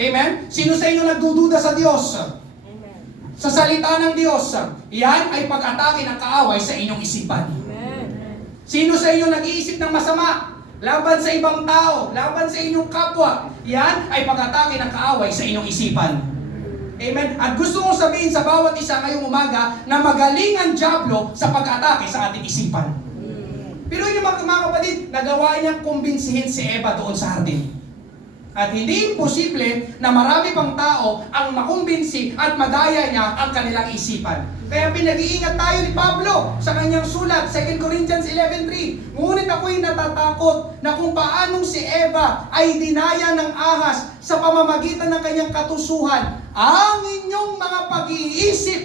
Amen? Sino sa inyo nagdududa sa Diyos? Amen. Sa salita ng Diyos, yan ay pag-atake ng kaaway sa inyong isipan. Amen. Sino sa inyo nag-iisip ng masama? Laban sa ibang tao, laban sa inyong kapwa, yan ay pag-atake ng kaaway sa inyong isipan. Amen? At gusto kong sabihin sa bawat isa ngayong umaga na magaling ang dyablo sa pag-atake sa ating isipan. Pero yung mga kapatid, nagawa niyang kumbinsihin si Eva doon sa hardin. At hindi imposible na marami pang tao ang makumbinsi at madaya niya ang kanilang isipan. Kaya pinag-iingat tayo ni Pablo sa kanyang sulat, 2 Corinthians 11:3. Ngunit ako'y natatakot na kung paanong si Eva ay dinaya ng ahas sa pamamagitan ng kanyang katusuhan, ang inyong mga pag-iisip.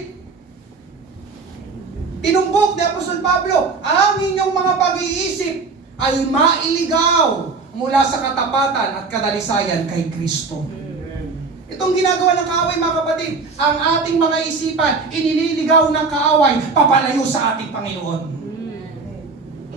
Tinumbok ni Apostol Pablo, ang inyong mga pag-iisip ay mailigaw mula sa katapatan at kadalisayan kay Kristo. Itong ginagawa ng kaaway, mga kapatid, ang ating mga isipan, inililigaw ng kaaway, papalayo sa ating Panginoon.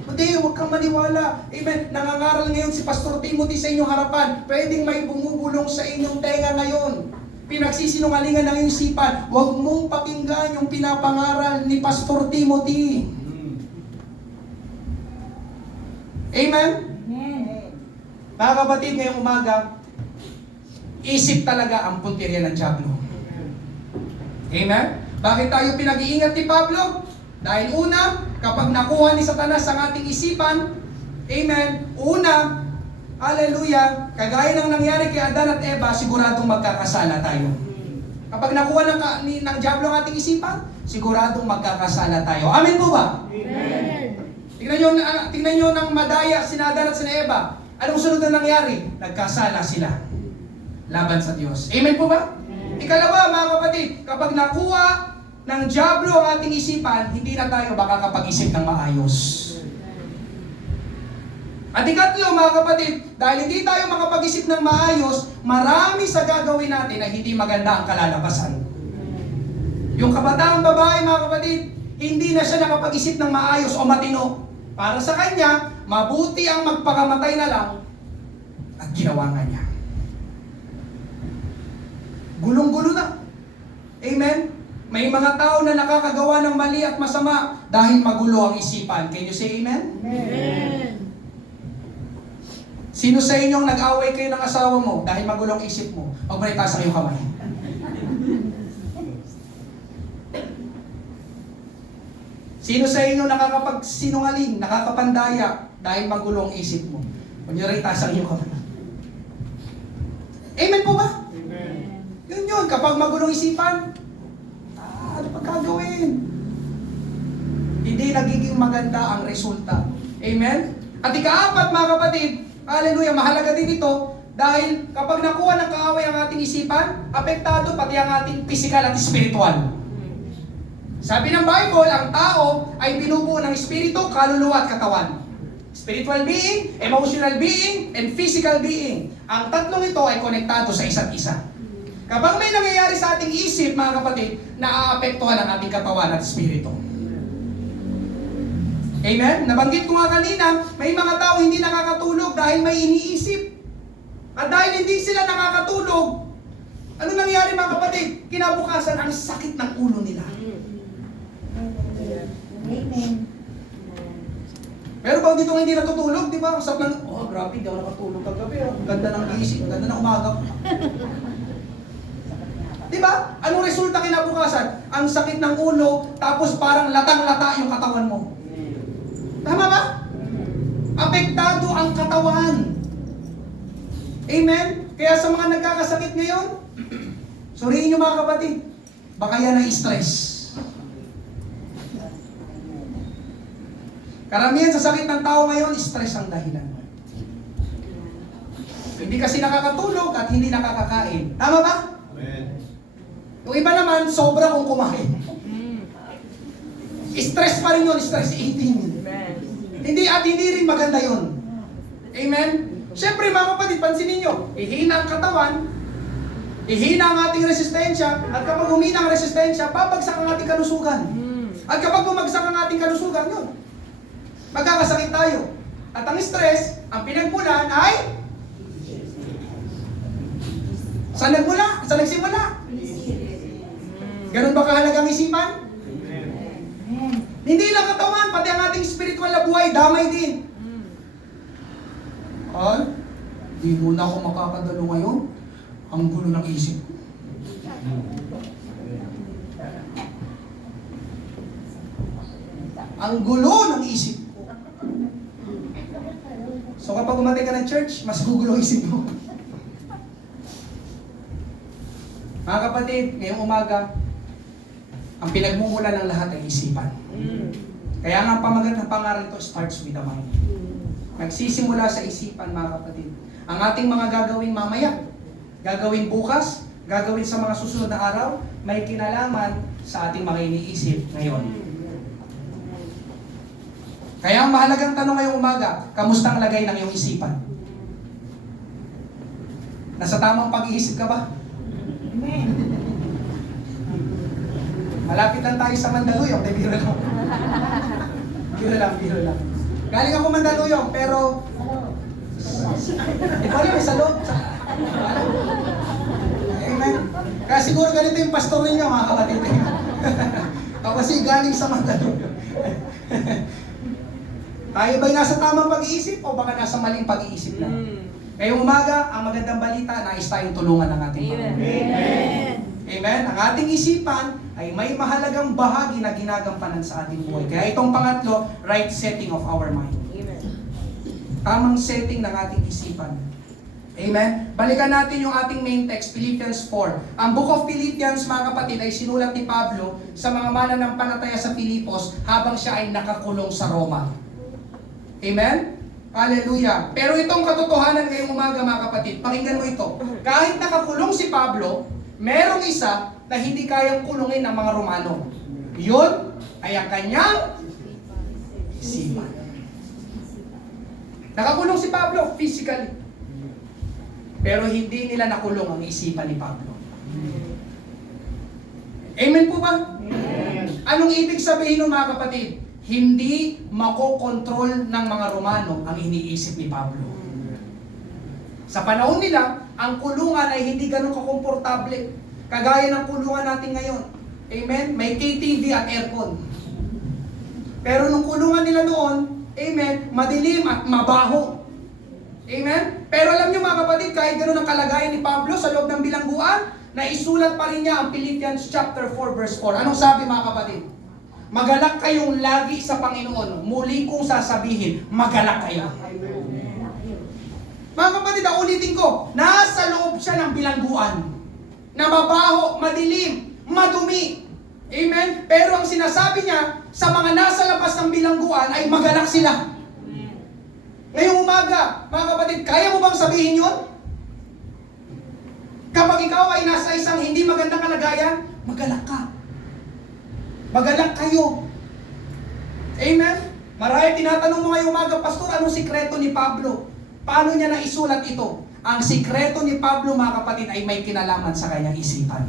Hindi, huwag kang maniwala. Amen. Nangangaral ngayon si Pastor Timothy sa inyong harapan. Pwedeng may bumubulong sa inyong tenga ngayon. Pinagsisinungalingan ng iyong isipan. Huwag mong pakinggan yung pinapangaral ni Pastor Timothy. Amen? Mga kapatid, ngayong umaga, isip talaga ang puntirya ng Diablo. Amen? Bakit tayo pinag-iingat ni Pablo? Dahil una, kapag nakuha ni Satanas ang ating isipan, amen, una, hallelujah, kagaya ng nangyari kay Adan at Eva, siguradong magkakasala tayo. Kapag nakuha ng Diablo ang ating isipan, siguradong magkakasala tayo. Amen po ba? Amen. Tingnan nyo ng madaya sina Adan at sina Eva. Anong sunod na nangyari? Nagkasala sila laban sa Diyos. Amen po ba? Ikalawa, mga kapatid, kapag nakuha ng Diablo ang ating isipan, hindi na tayo makakapag-isip ng maayos. At ikatlo, mga kapatid, dahil hindi tayo makapag-isip ng maayos, marami sa gagawin natin na hindi maganda ang kalalabasan. Yung kabataang babae, mga kapatid, hindi na siya nakapag-isip ng maayos o matino. Para sa kanya, mabuti ang magpakamatay na lang at ginawa nga niya. Gulong-gulo na. Amen? May mga tao na nakakagawa ng mali at masama dahil magulo ang isipan. Can you say amen? Amen. Sino sa inyong nag-away kayo ng asawa mo dahil magulo ang isip mo? Huwag mo na itaas ang iyong kamay. Sino sa inyo nakakapagsinungaling, nakakapandaya dahil magulo ang isip mo? Huwag niyo rin itaas ang iyong kamay. Amen po ba? Amen. Yun, kapag magulong isipan, ano pa gagawin? Hindi nagiging maganda ang resulta. Amen? At ikaapat, mga kapatid, hallelujah, mahalaga din ito, dahil kapag nakuha ng kaaway ang ating isipan, apektado pati ang ating physical at spiritual. Sabi ng Bible, ang tao ay binubuo ng espiritu, kaluluwa at katawan. Spiritual being, emotional being, and physical being. Ang tatlong ito ay konektado sa isa't isa. Kapag may nangyayari sa ating isip, mga kapatid, naaapektuhan ang ating katawan at espiritu. Amen? Nabanggit ko nga kanina, may mga tao hindi nakakatulog dahil may iniisip. At dahil hindi sila nakakatulog, ano nangyayari, mga kapatid? Kinabukasan, ang sakit ng ulo nila. Amen. Pero pag dito hindi natutulog, di ba? Ang sarap ng, grabe, hindi ako nakatulog kagabi. Ang ganda ng gising, ang ganda ng umaga. Di ba? Anong resulta kinabukasan? Ang sakit ng ulo, tapos parang latang-lata yung katawan mo. Tama ba? Apektado ang katawan. Amen? Kaya sa mga nagkakasakit ngayon, suriin nyo mga kapatid, baka yan ay stress. Karamihan sa sakit ng tao ngayon, stress ang dahilan. Hindi kasi nakakatulog at hindi nakakakain. Tama ba? Amen. Yung iba naman, sobra kung kumain. Stress pa rin yun, stress eating. Amen. Hindi rin maganda yun. Amen? Siyempre mga kapatid, pansinin nyo, ihina ang katawan, ihina ang ating resistensya, at kapag humina ang resistensya, babagsak ang ating kalusugan. At kapag bumagsak ang ating kalusugan, yun, magkakasakit tayo. At ang stress, ang pinagmulan ay saan nagmula? Saan nagsimula? Ganun ba kahalagang isipan? Hindi lang katawan, pati ang ating spiritual na buhay, damay din. Di muna ako makakadalo ngayon. Ang gulo ng isip ko. Ang gulo ng isip ko. So kapag umatay ka ng church, mas gugulo ang isip mo. Mga kapatid, ngayong umaga, ang pinagmumula ng lahat ay isipan. Kaya nga ang pamagat ng pangaral ito starts with the mind. Nagsisimula sa isipan, mga kapatid. Ang ating mga gagawin mamaya, gagawin bukas, gagawin sa mga susunod na araw, may kinalaman sa ating mga iniisip ngayon. Kaya ang mahalagang tanong ngayong umaga, kamusta ang lagay ng iyong isipan? Nasa tamang pag-iisip ka ba? Malapit lang tayo sa Mandaluyong, de biro lang. Biro lang. Galing ako Mandaluyong, pero ikaw lang, may sa loob. Amen. Kaya siguro ganito yung pastor ninyo, mga kapatid. Ako kasi galing sa Mandaluyong. Tayo ba'y nasa tamang pag-iisip o baka nasa maling pag-iisip lang? Ngayong umaga, ang magandang balita, nais tayong tulungan ng ating Panginoon. Amen. Amen. Ang ating isipan ay may mahalagang bahagi na ginagampanan sa ating buhay. Kaya itong pangatlo, right setting of our mind. Tamang setting ng ating isipan. Amen. Balikan natin yung ating main text, Philippians 4. Ang Book of Philippians, mga kapatid, ay sinulat ni Pablo sa mga mananampalataya sa Filipos habang siya ay nakakulong sa Roma. Amen? Hallelujah. Pero itong katotohanan ngayong umaga, mga kapatid, pakinggan mo ito. Kahit nakakulong si Pablo, merong isa na hindi kayang kulungin ng mga Romano. Yun ay ang kanyang isipan. Nakakulong si Pablo physically. Pero hindi nila nakulong ang isipan ni Pablo. Amen po ba? Amen. Anong ibig sabihin ng mga kapatid? Hindi makokontrol ng mga Romano ang iniisip ni Pablo. Sa panahon nila, ang kulungan ay hindi ganun kakomportable. Kagaya ng kulungan natin ngayon. Amen? May KTV at aircon. Pero nung kulungan nila noon, amen, madilim at mabaho. Amen? Pero alam niyo mga kapatid, kahit ganun ang kalagayan ni Pablo sa loob ng bilangguan, naisulat pa rin niya ang Philippians chapter 4 verse 4. Anong sabi mga kapatid? Magalak kayong lagi sa Panginoon. Muli kong sasabihin, magalak kayo. Mga kapatid, ulitin ko, nasa loob siya ng bilangguan. Na mabaho, madilim, madumi. Amen? Pero ang sinasabi niya, sa mga nasa labas ng bilangguan ay magalak sila. Ngayong umaga, mga kapatid, kaya mo bang sabihin yun? Kapag ikaw ay nasa isang hindi magandang kalagayan, magalak ka. Magalak kayo. Amen? Marahil tinatanong mo ngayong umaga, Pastor, anong sikreto ni Pablo? Paano niya naisulat ito? Ang sikreto ni Pablo, mga kapatid, ay may kinalaman sa kanyang isipan.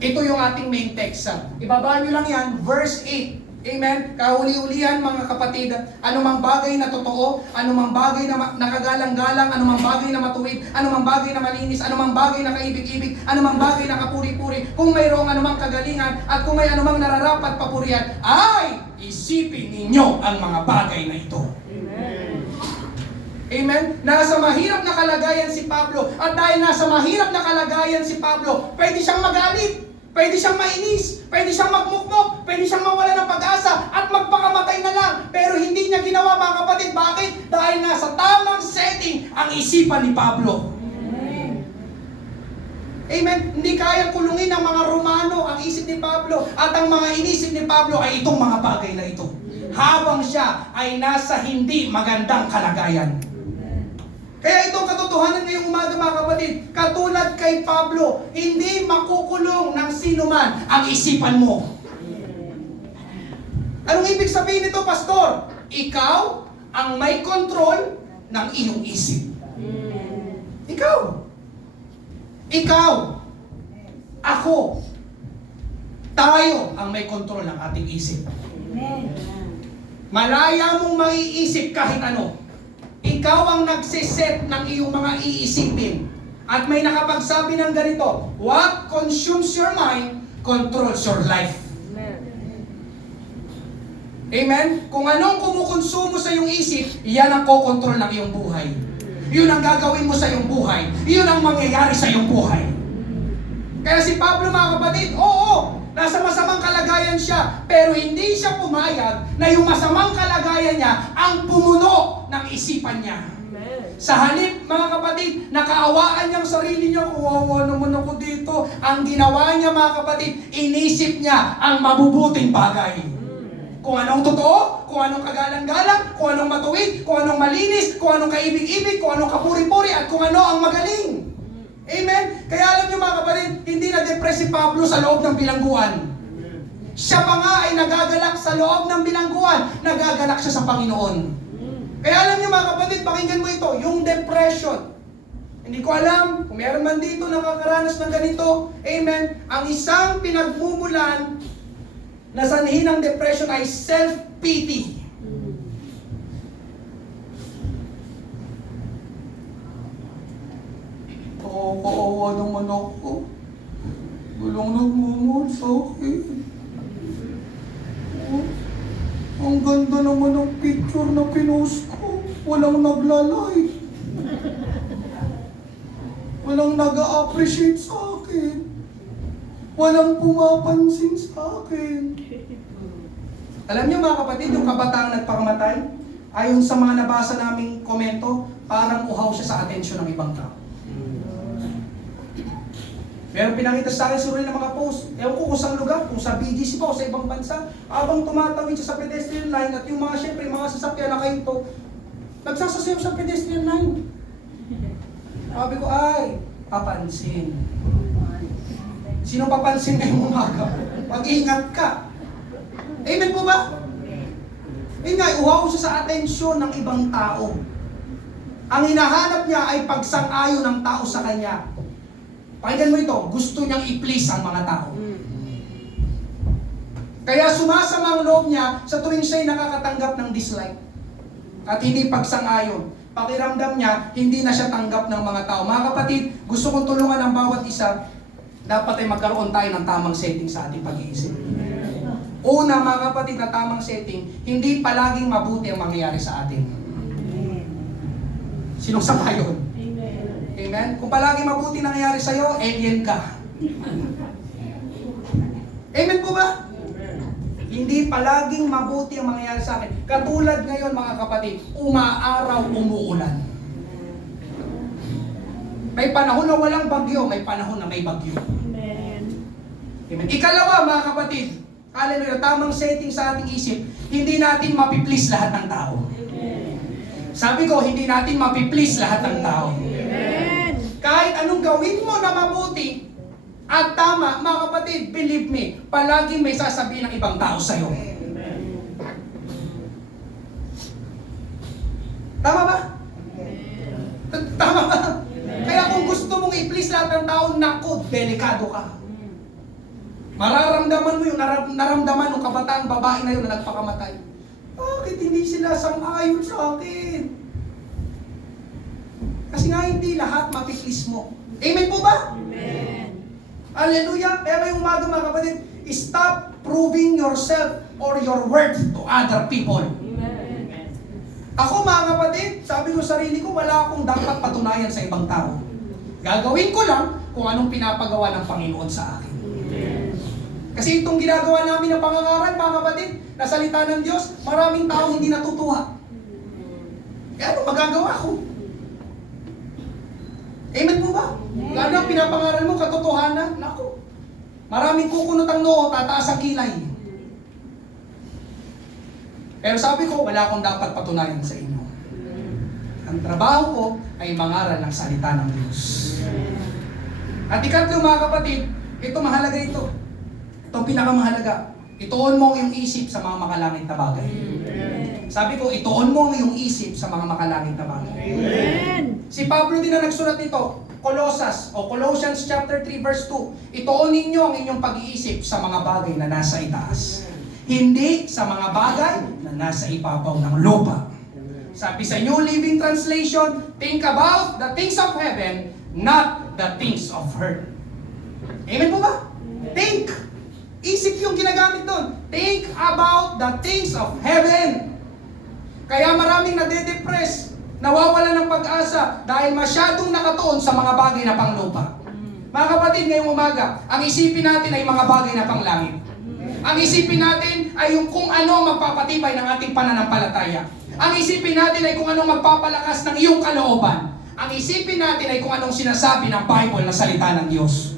Ito yung ating main text. Ibabaan nyo lang yan, verse 8. Amen? Kahuli-ulihan mga kapatid, anumang bagay na totoo, anumang bagay na nakagalang-galang, anumang bagay na matuwid, anumang bagay na malinis, anumang bagay na kaibig-ibig, anumang bagay na kapuri-puri, kung mayroong anumang kagalingan, at kung may anumang nararapat papurihan, ay isipin ninyo ang mga bagay na ito. Amen? Amen? Nasa mahirap na kalagayan si Pablo, at dahil nasa mahirap na kalagayan si Pablo, pwede siyang magalit. Pwede siyang mainis, pwede siyang magmukmok, pwede siyang mawala ng pag-asa at magpakamatay na lang. Pero hindi niya ginawa mga kapatid. Bakit? Dahil nasa tamang setting ang isipan ni Pablo. Amen. Amen. Hindi kayang kulungin ng mga Romano ang isip ni Pablo. At ang mga inisip ni Pablo ay itong mga bagay na ito. Habang siya ay nasa hindi magandang kalagayan. Kaya itong katotohanan ngayong umaga mga kapatid, katulad kay Pablo, hindi makukulong ng sino man ang isipan mo. Anong ibig sabihin nito, Pastor? Ikaw ang may control ng iyong isip. Ikaw. Ikaw. Ako. Tayo ang may control ng ating isip. Malaya mong maiisip kahit ano. Ikaw ang nagsiset ng iyong mga iisipin. At may nakapagsabi ng ganito, what consumes your mind, controls your life. Amen? Kung anong kumukonsumo sa iyong isip, yan ang kokontrol ng iyong buhay. Yun ang gagawin mo sa iyong buhay. Yun ang mangyayari sa iyong buhay. Kaya si Pablo mga kapatid, oo, nasa masamang kalagayan siya, pero hindi siya pumayag na yung masamang kalagayan niya ang pumuno ng isipan niya. Sa halip, mga kapatid, nakaawaan niya ang sarili niya, kawawa naman ako dito. Ang ginawa niya, mga kapatid, inisip niya ang mabubuting bagay. Kung anong totoo, kung anong kagalang-galang, kung anong matuwid, kung anong malinis, kung anong kaibig-ibig, kung anong kapuri-puri, at kung ano ang magaling. Amen? Kaya alam niyo, mga kapatid, hindi na-depress si Pablo sa loob ng bilangguan. Siya pa nga ay nagagalak sa loob ng bilangguan. Nagagalak siya sa Panginoon. Kaya alam niyo, mga kapatid, pakinggan mo ito, yung depression. Hindi ko alam kung meron man dito nakakaranas ng ganito. Amen? Ang isang pinagmumulan na sanhi ng depression ay self-pity. Kaawa naman ako. Walang nagmamahal sa akin. Ang ganda naman ng picture na pinost ko. Walang nagla-like. Walang nag-a-appreciate sa akin. Walang pumapansin sa akin. Alam niyo, mga kapatid, yung kabataang nagpakamatay, ayon sa mga nabasa naming komento, parang uhaw siya sa atensyon ng ibang tao. Meron pinakita sa akin survey ng mga post. Ewan ko kung saan lugar, kung sa BGC pa o sa ibang bansa, habang tumatawid siya sa pedestrian line at yung mga, syempre, mga sasakyan na kayo, nagsasasayaw sa pedestrian line. Sabi ko, ay, papansin. Sino papansin ngayong umaga? Mag-ingat ka. Amen po ba? Yun nga, uhaw siya sa atensyon ng ibang tao. Ang hinahanap niya ay pagsang-ayon ng tao sa kanya. Pakinggan mo ito, gusto niyang i-please ang mga tao. Kaya sumasama ang loob niya sa tuwing siya'y nakakatanggap ng dislike. At hindi pagsang-ayon. Pakiramdam niya, hindi na siya tanggap ng mga tao. Mga kapatid, gusto kong tulungan ang bawat isa, dapat ay magkaroon tayo ng tamang setting sa ating pag-iisip. Una, mga kapatid, na tamang setting, hindi palaging mabuti ang mangyayari sa atin. Sinong sangayon? Amen? Kung palagi mabuti nangyayari sa'yo, alien ka. Amen po ba? Hindi palaging mabuti ang mangyayari sa akin. Katulad ngayon, mga kapatid, umaaraw, umuulan. May panahon na walang bagyo, may panahon na may bagyo. Amen. Ikalawa, mga kapatid, hallelujah, tamang setting sa ating isip, hindi natin mapiplease lahat ng tao. Sabi ko, hindi natin mapiplease lahat ng tao. Kahit anong gawin mo na mabuti at tama, mga kapatid, believe me, palagi may sasabihin ng ibang tao sa'yo. Tama ba? Tama ba? Kaya kung gusto mong i-please lahat ng tao, naku, delikado ka. Mararamdaman mo yung naramdaman ng kabataang babae na yun na nagpakamatay. Bakit hindi sila sang-ayon sa akin? Kasi nga hindi lahat mapiplease mo. Amen po ba? Amen. Hallelujah! Kaya ngayong umaga, mga kapatid, stop proving yourself or your worth to other people. Amen. Ako, mga kapatid, sabi ko sa sarili ko, wala akong dapat patunayan sa ibang tao. Gagawin ko lang kung anong pinapagawa ng Panginoon sa akin. Kasi itong ginagawa namin ng pangangaral, mga kapatid, na salita ng Diyos, maraming tao hindi natutuwa. Kaya ano magagawa ko? Amen po ba? Lalo ang pinapangaral mo, katotohanan, naku. Maraming kukunot ang noo, tataas ang kilay. Pero sabi ko, wala akong dapat patunayan sa inyo. Ang trabaho ko ay mangaral ng salita ng Diyos. At ikatlo, mga kapatid, ito mahalaga ito. Itong pinakamahalaga. Ituon mo ang iyong isip sa mga makalangit na bagay. Sabi ko, ituon mo ang iyong isip sa mga makalangit na bagay. Amen. Si Pablo din na nagsulat nito, Colossians chapter 3 verse 2. Ituon ninyo ang inyong pag-iisip sa mga bagay na nasa itaas. Hindi sa mga bagay na nasa ibabaw ng lupa. Sabi sa New Living Translation, think about the things of heaven, not the things of earth. Amen po ba? Think. Isip yung ginagamit doon. Think about the things of heaven. Kaya maraming nade-depress, nawawala ng pag-asa dahil masyadong nakatuon sa mga bagay na panglupa. Mga kapatid, ngayong umaga, ang isipin natin ay mga bagay na panglangit. Ang isipin natin ay yung kung ano magpapatibay ng ating pananampalataya. Ang isipin natin ay kung anong magpapalakas ng iyong kalooban. Ang isipin natin ay kung anong sinasabi ng Bible na salita ng Diyos.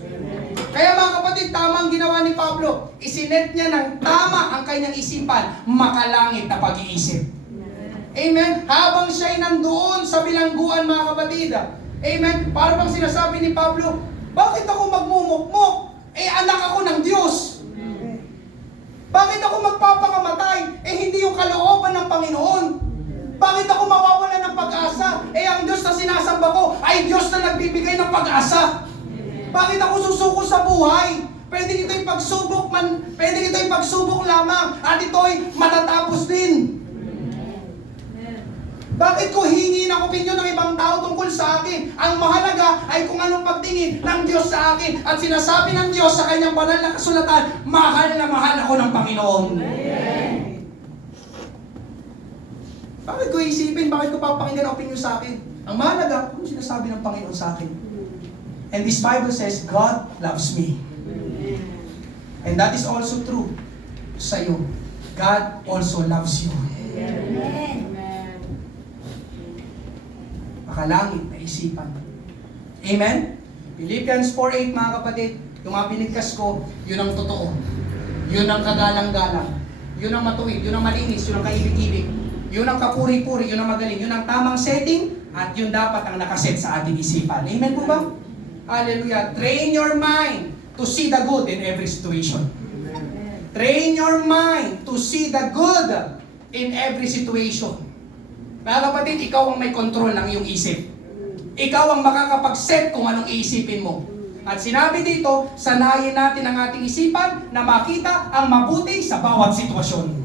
Kaya mga kapatid, tama ang ginawa ni Pablo. Isinet niya ng tama ang kanyang isipan, makalangit na pag-iisip. Amen? Habang siya'y nandoon sa bilangguan, mga kapatid. Amen? Para bang sinasabi ni Pablo, bakit ako magmumukmok? Anak ako ng Diyos. Bakit ako magpapakamatay? Hindi yung kalooban ng Panginoon. Bakit ako mawawala ng pag-asa? Ang Diyos na sinasamba ko ay Diyos na nagbibigay ng pag-asa. Bakit ako susuko sa buhay? Pwede ito'y pagsubok man, pwede ito'y pagsubok lamang at ito'y matatapos din. Bakit ko hingin ang opinyon ng ibang tao tungkol sa akin? Ang mahalaga ay kung anong pagtingin ng Diyos sa akin. At sinasabi ng Diyos sa kanyang banal na kasulatan, mahal na mahal ako ng Panginoon. Bakit ko isipin? Bakit ko papakinggan ang opinyon sa akin? Ang mahalaga, kung sinasabi ng Panginoon sa akin. And this Bible says, God loves me. And that is also true sa iyo. God also loves you. Makalangit na isipan. Amen? Philippians 4:8 mga kapatid, yung mga binigkas ko, yun ang totoo. Yun ang kagalang-galang. Yun ang matuwid, yun ang malinis, yun ang kaibig-ibig. Yun ang kapuri-puri, yun ang magaling, yun ang tamang setting, at yun dapat ang nakaset sa ating isipan. Amen po ba? Hallelujah. Train your mind to see the good in every situation. Train your mind to see the good in every situation. Mga kapatid, ikaw ang may control ng iyong isip. Ikaw ang makakapag-set kung anong iisipin mo. At sinabi dito, sanayin natin ang ating isipan na makita ang mabuti sa bawat sitwasyon.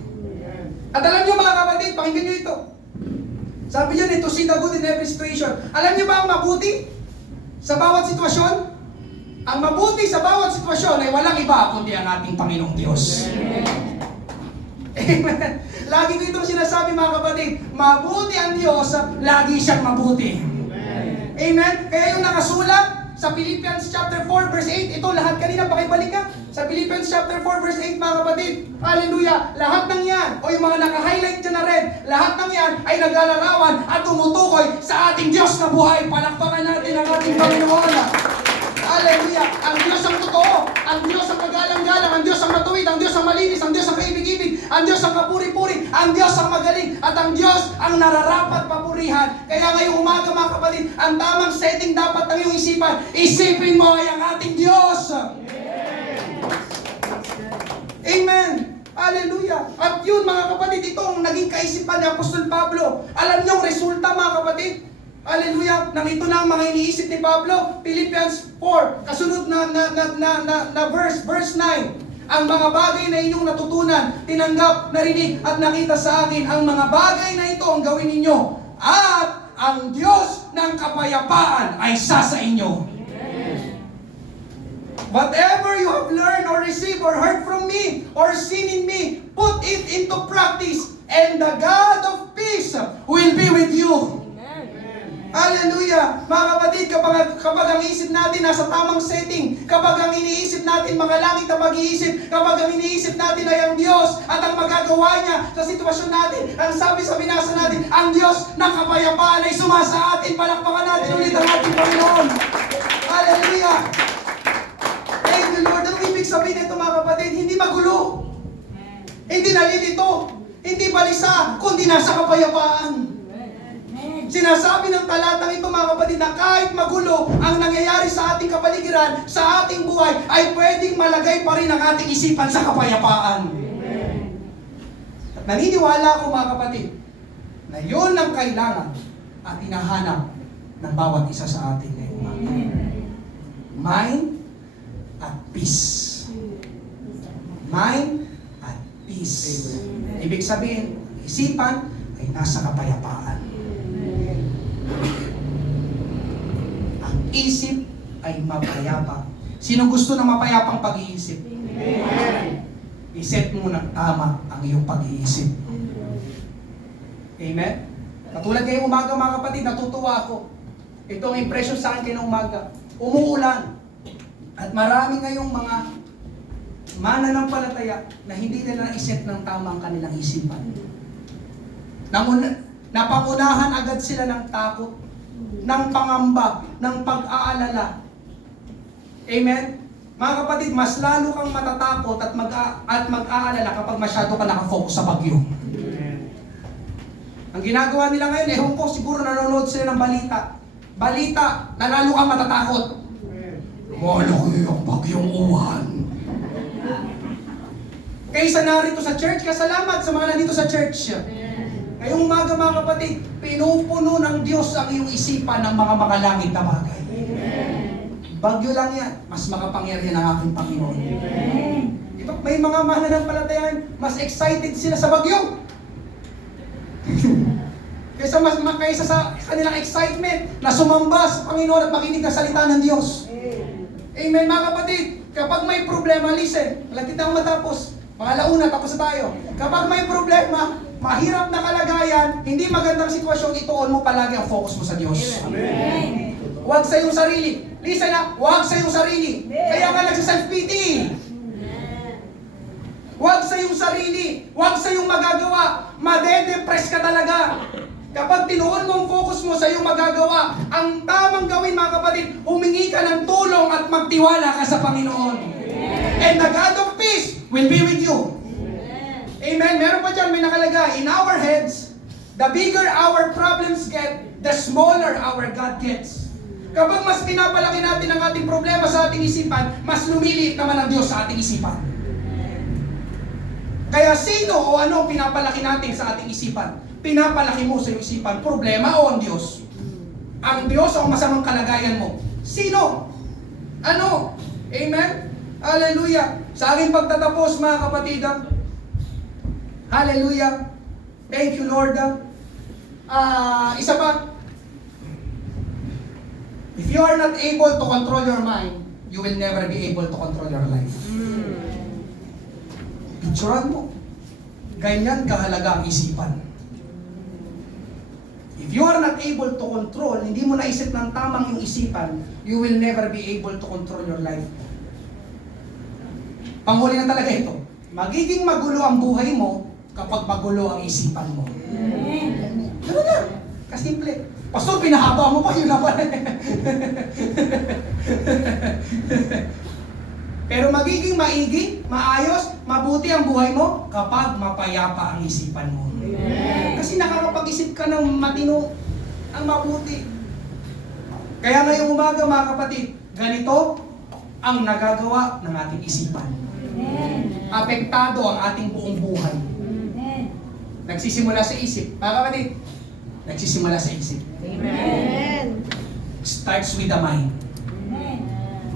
At alam niyo mga kapatid, pakinggan niyo ito. Sabi niyo, to see the good in every situation. Alam niyo ba ang mabuti sa bawat sitwasyon? Ang mabuti sa bawat sitwasyon ay walang iba kundi ang ating Panginoong Diyos. Amen. Lagi ko itong sinasabi mga kapatid, mabuti ang Diyos, lagi siyang mabuti. Amen. Kaya yung nakasulat sa Philippians chapter 4 verse 8, ito lahat kanina pakibalik ka. Sa Philippians chapter 4 verse 8 mga kapatid, hallelujah, lahat ng yan, o yung mga naka-highlight dyan na red, lahat ng yan ay naglalarawan at tumutukoy sa ating Diyos na buhay. Palakpakan natin ang ating Panginoon. Hallelujah! Ang Diyos ang totoo, ang Diyos ang kagalang-galang, ang Diyos ang matuwid, ang Diyos ang malinis, ang Diyos ang kaibig-ibig, ang Diyos ang kapuri-puri, ang Diyos ang magaling, at ang Diyos ang nararapat papurihan. Kaya ngayong umaga mga kapatid, ang tamang setting dapat ng iyong isipan, isipin mo ay ang ating Diyos. Amen! Hallelujah! At yun mga kapatid, itong naging kaisipan ni Apostol Pablo. Alam niyo ang resulta mga kapatid? Hallelujah! Nang ito na ang mga iniisip ni Pablo, Philippians 4, kasunod na verse 9. Ang mga bagay na inyong natutunan, tinanggap, narinig, at nakita sa akin, ang mga bagay na ito ang gawin ninyo. At ang Diyos ng kapayapaan ay sa inyo. Whatever you have learned or received or heard from me or seen in me, put it into practice, and the God of peace will be with you. Hallelujah! Mga kapatid, kapag ang isip natin nasa tamang setting, kapag ang iniisip natin makalangit na pag-iisip, kapag ang iniisip natin ay ang Diyos at ang magagawa niya sa sitwasyon natin, ang sabi sa binasa natin, ang Diyos ng kapayapaan ay sumasa atin. Palakpakan natin ulit ang ating Panginoon. Hallelujah! Thank you, Lord. Anong ibig sabihin nito mga kapatid? Hindi magulo. Hindi nalilito. Hindi balisa, kundi nasa kapayapaan. Sinasabi ng talatang ito mga kapatid na kahit magulo ang nangyayari sa ating kapaligiran, sa ating buhay, ay pwedeng malagay pa rin ang ating isipan sa kapayapaan. At naniniwala ako mga kapatid na yun ang kailangan at hinahanap ng bawat isa sa atin ngayong umaga. Mind at peace. Mind at peace. Ibig sabihin, isipan ay nasa kapayapaan. Ang isip ay mapayapa. Sino gusto ng mapayapang pag-iisip? Amen. I-set mo ng tama ang iyong pag-iisip. Amen? Katulad ngayong umaga mga kapatid, natutuwa ako. Ito ang impression sa akin ngayong umaga. Umuulan. At marami ngayong mga mananampalataya na hindi nila na-set ng tama ang kanilang isipan. Napangunahan agad sila ng takot, ng pangamba, ng pag-aalala. Amen? Mga kapatid, mas lalo kang matatakot at mag-aalala kapag masyado ka nakafocus sa bagyo. Ang ginagawa nila ngayon, ewan ko, siguro nanonood sila ng balita, na lalo kang matatakot. Malaki ang bagyong uwan. Kaysa narito sa church, kasalamat sa mga nandito sa church. Ngayong umaga mga kapatid, pinupuno ng Diyos ang iyong isipan ng mga makalangit na bagay. Bagyo lang yan, mas makapangyarihan ang aking Panginoon. Diba? May mga mananampalatayaan, mas excited sila sa bagyo. Kaysa sa kanilang excitement na sumamba sa Panginoon at makinig ng salita ng Diyos. Amen mga kapatid, kapag may problema, listen, malapit na matapos. Mga launa, tapos na tayo. Kapag may problema, mahirap na kalagayan, hindi magandang sitwasyon, ituon mo palagi ang focus mo sa Diyos. Amen. Huwag sa iyong sarili. Listen na, huwag sa iyong sarili. Kaya ka nagsa-self-pity. Huwag sa iyong sarili. Huwag sa iyong magagawa. Made-depress ka talaga. Kapag tinuon mo ang focus mo sa iyong magagawa, ang tamang gawin mga kapatid, humingi ka ng tulong at magtiwala ka sa Panginoon. And the God of peace will be with you. Amen. Meron pa dyan, may nakalagay, in our heads, the bigger our problems get, the smaller our God gets. Kapag mas pinapalaki natin ang ating problema sa ating isipan, mas lumiliit naman ang Diyos sa ating isipan. Kaya sino o ano pinapalaki natin sa ating isipan? Pinapalaki mo sa iyong isipan, problema o ang Diyos? Ang Diyos o ang masamang kalagayan mo? Sino? Ano? Amen? Hallelujah! Sa aking pagtatapos mga kapatid, hallelujah! Thank you Lord! Isa pa, if you are not able to control your mind, you will never be able to control your life. Picturean mo. Ganyan kahalaga ang isipan. If you are not able to control, hindi mo naisip ng tamang yung isipan, you will never be able to control your life. Panghuli na talaga ito. Magiging magulo ang buhay mo kapag magulo ang isipan mo. Ano na? Kasimple. Pastor, pinahaba mo pa, yun na pala. Pero magiging maigi, maayos, mabuti ang buhay mo kapag mapayapa ang isipan mo. Kasi nakakapag-isip ka ng matino, ang mabuti. Kaya ngayong umaga mga kapatid, ganito ang nagagawa ng ating isipan. Apektado ang ating buong buhay. Nagsisimula sa isip. Mga kapatid, nagsisimula sa isip. Amen. Starts with the mind.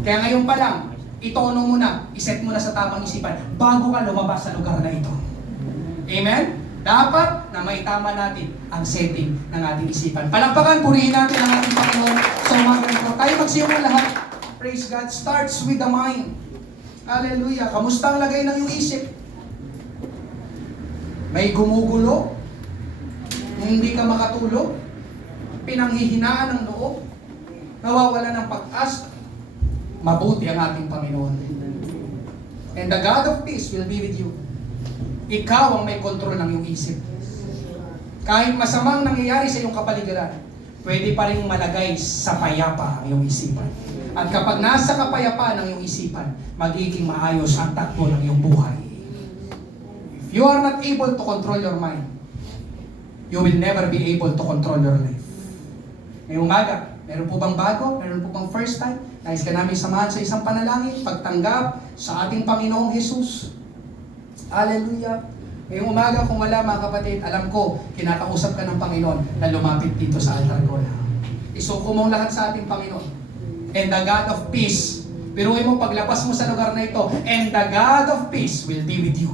Kaya ngayon pa lang, itono mo na, iset mo na sa tamang isipan bago ka lumabas sa lugar na ito. Amen? Dapat na maitama natin ang setting ng ating isipan. Palakpakan, purihin natin ang ating Panginoon sa umaga ito. Tayo magsimulan lahat. Praise God. Starts with the mind. Hallelujah. Kamusta ang lagay ng iyong isip? May gumugulo? Hindi ka makatulog? Pinanghihinaan ng loob? Nawawala ng pag-asa? Mabuti ang ating Panginoon. And the God of peace will be with you. Ikaw ang may kontrol ng iyong isip. Kahit masamang nangyayari sa iyong kapaligiran, pwede pa rin malagay sa payapa ang iyong isipan. At kapag nasa kapayapaan ng iyong isipan, magiging maayos ang takbo ng iyong buhay. If you are not able to control your mind, you will never be able to control your life. Ngayong umaga, meron po bang bago? Meron po bang first time? Nais ka namin samahan sa isang panalangin, pagtanggap sa ating Panginoong Jesus. Hallelujah. Ngayong umaga, kung wala mga kapatid, alam ko, kinakausap ka ng Panginoon na lumapit dito sa altar ko. Isuko mo lahat sa ating Panginoon. And the God of peace, piruin mo paglabas mo sa lugar na ito, and the God of peace will be with you.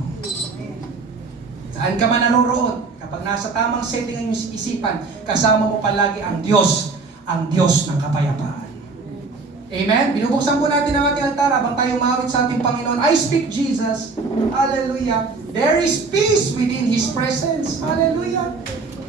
Saan ka man naroroon, kapag nasa tamang setting ang iyong isipan, kasama mo palagi ang Diyos ng kapayapaan. Amen? Binubuksan po natin ang ating altar habang tayo umawit sa ating Panginoon. I speak Jesus. Hallelujah. There is peace within His presence. Hallelujah.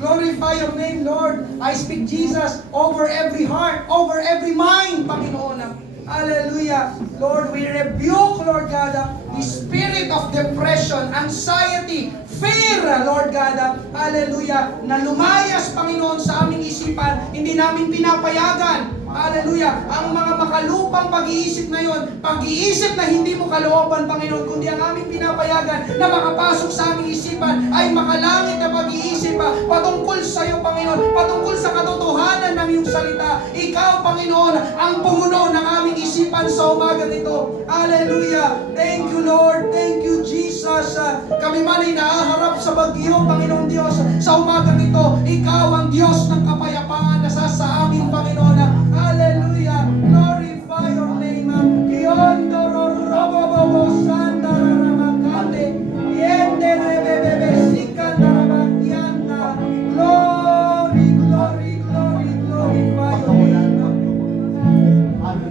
Glorify your name, Lord. I speak Jesus over every heart, over every mind, Panginoon. Hallelujah. Lord, we rebuke, Lord God, the spirit of depression, anxiety, fear, Lord God, hallelujah, na lumayas, Panginoon, sa aming isipan, hindi namin pinapayagan, hallelujah, ang mga makalupang pag-iisip na yon, pag-iisip na hindi mo kalooban, Panginoon, kundi ang aming pinapayagan na makapasok sa aming isipan ay makalangit na pag-iisip patungkol sa iyo, Panginoon, patungkol sa katotohanan ng iyong salita. Ikaw, Panginoon, ang pumuno ng aming isipan sa umaga nito. Hallelujah. Thank you, Lord. Thank you, Jesus. Kami man ay naaharap sa bagyo, Panginoon Diyos, sa umaga nito. Ikaw ang Diyos ng kapayapaan na sa amin, Panginoon. Hallelujah. Glorify your name. Glory, glory, glory, glorify your name.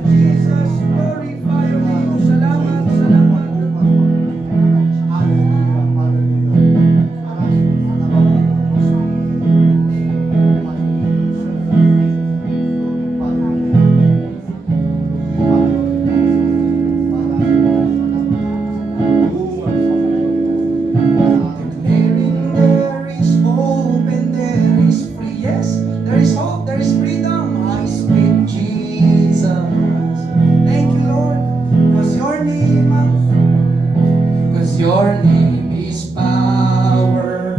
Jesus, glorify your name. Salamat, salamat. Declaring there is hope and there is free. Yes, there is hope, there is freedom. I speak Jesus. Thank you, Lord, because your name is power.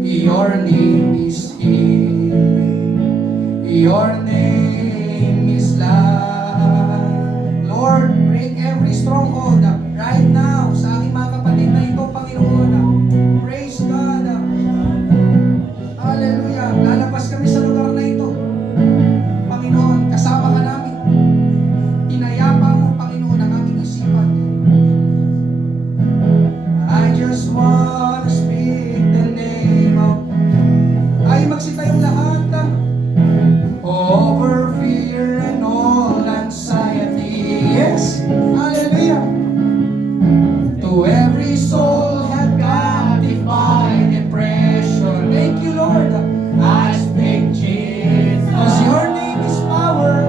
Your name is healing. Your name is life. Lord, break every stronghold right now sa aking mga kapatid na ito, Panginoon. Praise God. Hallelujah. Lalabas kami sa lugar na ito. Panginoon, kasama ka namin. Pinayapa mo, Panginoon, ang aming isipan. I just want to speak the name of... Ay, magsitayong lahat. Over fear and all anxiety. Yes. Hallelujah. To every soul had captive by depression. Thank you, Lord. I speak Jesus. Because your name is power.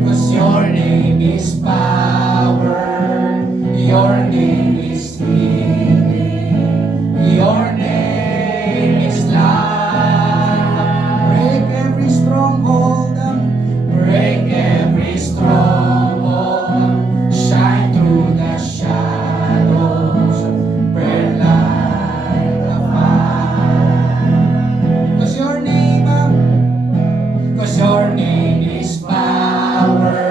Because your name is power. Your name is healing. Your name is life. Break every stronghold. Break every stronghold. Shine through the shadows. Burn like a fire. Cause your name is power.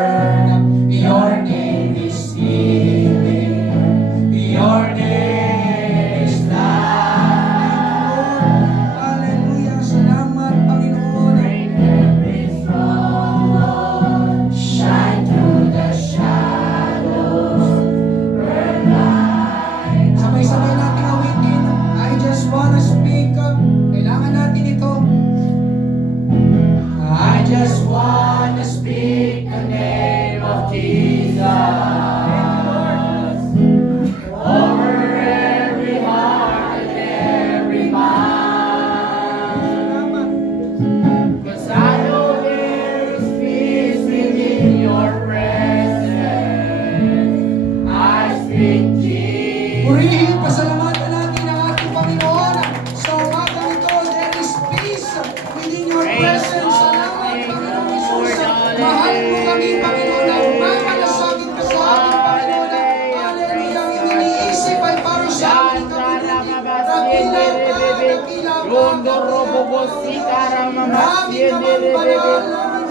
Your name is healing. Your name is life. Hallelujah. Salamat, Panginoon. Break every stronghold. Shine through the shadows. Burn like. Sabay-sabay natin awitin. I just wanna speak. Kailangan natin ito. I just wanna speak the name of Jesus. Over every heart and every mind. 'Cause I know there is peace within your presence. I speak Jesus. Purihin, pasalamatan natin ang ating Panginoon. Sa umaga nito, there is peace within your presence. Salamat, Panginoon Jesus. Mahal mo kami, Panginoon. Mamalasagin ka sa ating Panginoon. Hallelujah. Ang iyong iniisip ay para sa ating kabiluti. Dakilang ka, dakilang ka. Namin naman banal.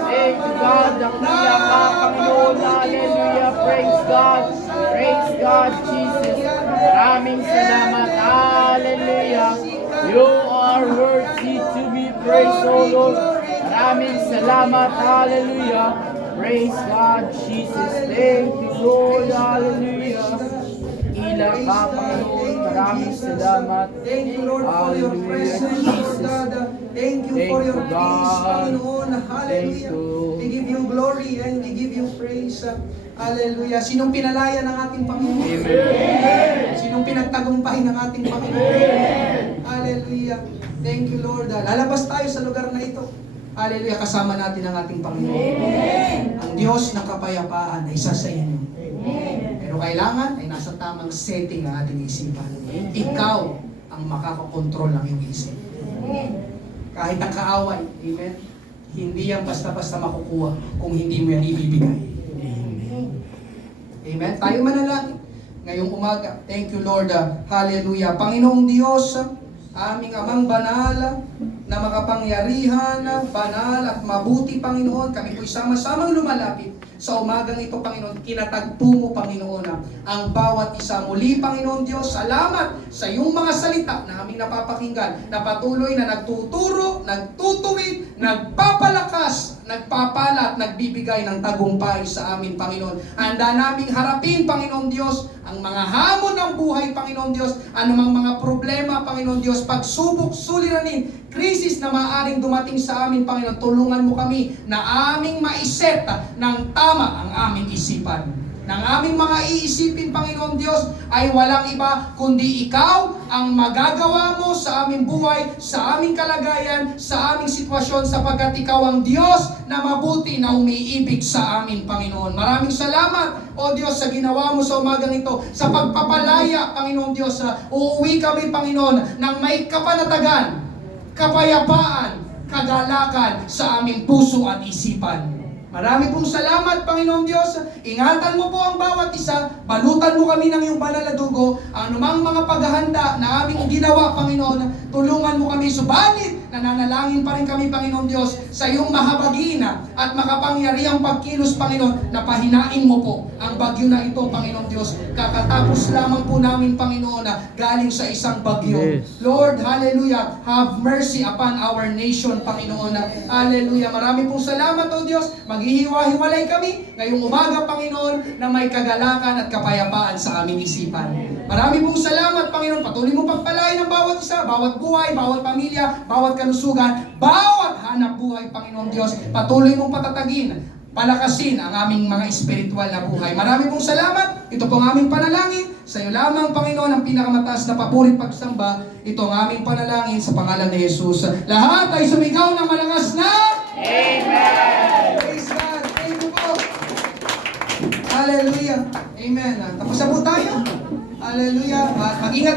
Thank you, God. Dakila ka, Panginoon. Hallelujah. Praise God. Praise God, Jesus. Maraming salamat. Hallelujah. You are worthy to be praised, O Lord. Maraming salamat. Hallelujah. Praise God, Jesus. Thank you, Lord. Hallelujah. Ila ka, Panginoon. Maraming salamat. Thank you, Lord, for your Hallelujah, presence, Lord Jesus. God. Thank you Thank for your you, peace, God. Panginoon. Thank Hallelujah. you. We give you glory and we give you praise. Hallelujah. Sinong pinalaya ng ating Panginoon? Amen. Sinong pinagtagumpahin ng ating Panginoon? Hallelujah. Thank you, Lord. Lalabas tayo sa lugar na ito. Hallelujah. Kasama natin ang ating Panginoon. Ang Diyos ng kapayapaan ay isa sa inyo. Pero kailangan ay nasa tamang setting ang ating isipan. Ikaw ang makakakontrol ng iyong isip. Kahit ang kaaway, amen, hindi yan basta-basta makukuha kung hindi mo yan ibibigay. Amen. Tayo manalangin ngayong umaga. Thank you, Lord. Hallelujah. Panginoong Diyos, aming amang banal na makapangyarihan, banal at mabuti, Panginoon, kami po'y sama-samang lumalapit sa umagang ito, Panginoon. Kinatagpo mo, Panginoon, ang bawat isa. Muli, Panginoon Diyos, salamat sa iyong mga salita na aming napapakinggan, na patuloy na nagtuturo, nagtutuwid, nagpapalakas, nagpapala at nagbibigay ng tagumpay sa amin, Panginoon. Handa naming harapin, Panginoon Diyos, ang mga hamon ng buhay, Panginoon Diyos, anumang mga problema, Panginoon Diyos, pagsubok, suliranin, krisis na maaaring dumating sa amin, Panginoon. Tulungan mo kami na aming maiset ng tama ang aming isipan. Ng aming mga iisipin, Panginoon Diyos, ay walang iba kundi Ikaw ang magagawa mo sa aming buhay, sa aming kalagayan, sa aming sitwasyon, sapagkat Ikaw ang Diyos na mabuti na umiibig sa amin, Panginoon. Maraming salamat, O Diyos, sa ginawa mo sa umagang ito, sa pagpapalaya, Panginoon Diyos. Uuwi kami, Panginoon, ng may kapanatagan, kapayapaan, kagalakan sa aming puso at isipan. Marami pong salamat, Panginoong Diyos. Ingatan mo po ang bawat isa. Balutan mo kami ng iyong banal na dugo. Anumang mga paghahanda na aming ginawa, Panginoon, tulungan mo kami. Subalit, nananalangin pa rin kami, Panginoong Diyos, sa iyong mahabagina at makapangyarihang pagkilos, Panginoon, na pahinain mo po ang bagyo na ito, Panginoong Diyos. Kakatapos lamang po namin, Panginoon, na galing sa isang bagyo. Yes. Lord, hallelujah, have mercy upon our nation, Panginoon. Hallelujah. Marami pong salamat, O Diyos. Maghihiwa-hiwalay kami ngayong umaga, Panginoon, na may kagalakan at kapayapaan sa aming isipan. Marami pong salamat, Panginoon. Patuloy mo pagpalain ng bawat isa, bawat buhay, bawat pamilya, bawat kalusugan, bawat hanap buhay, Panginoon Diyos. Patuloy mong patatagin, palakasin ang aming mga espiritual na buhay. Marami pong salamat. Ito pong aming panalangin. Sa iyo lamang, Panginoon, ang pinakamataas na papuri pagsamba. Ito ang aming panalangin sa pangalan ni Jesus. Lahat ay sumigaw ng malakas na Amen! Praise God! Thank you po! Hallelujah! Amen! Tapos na po tayo. Hallelujah! Mag-ingat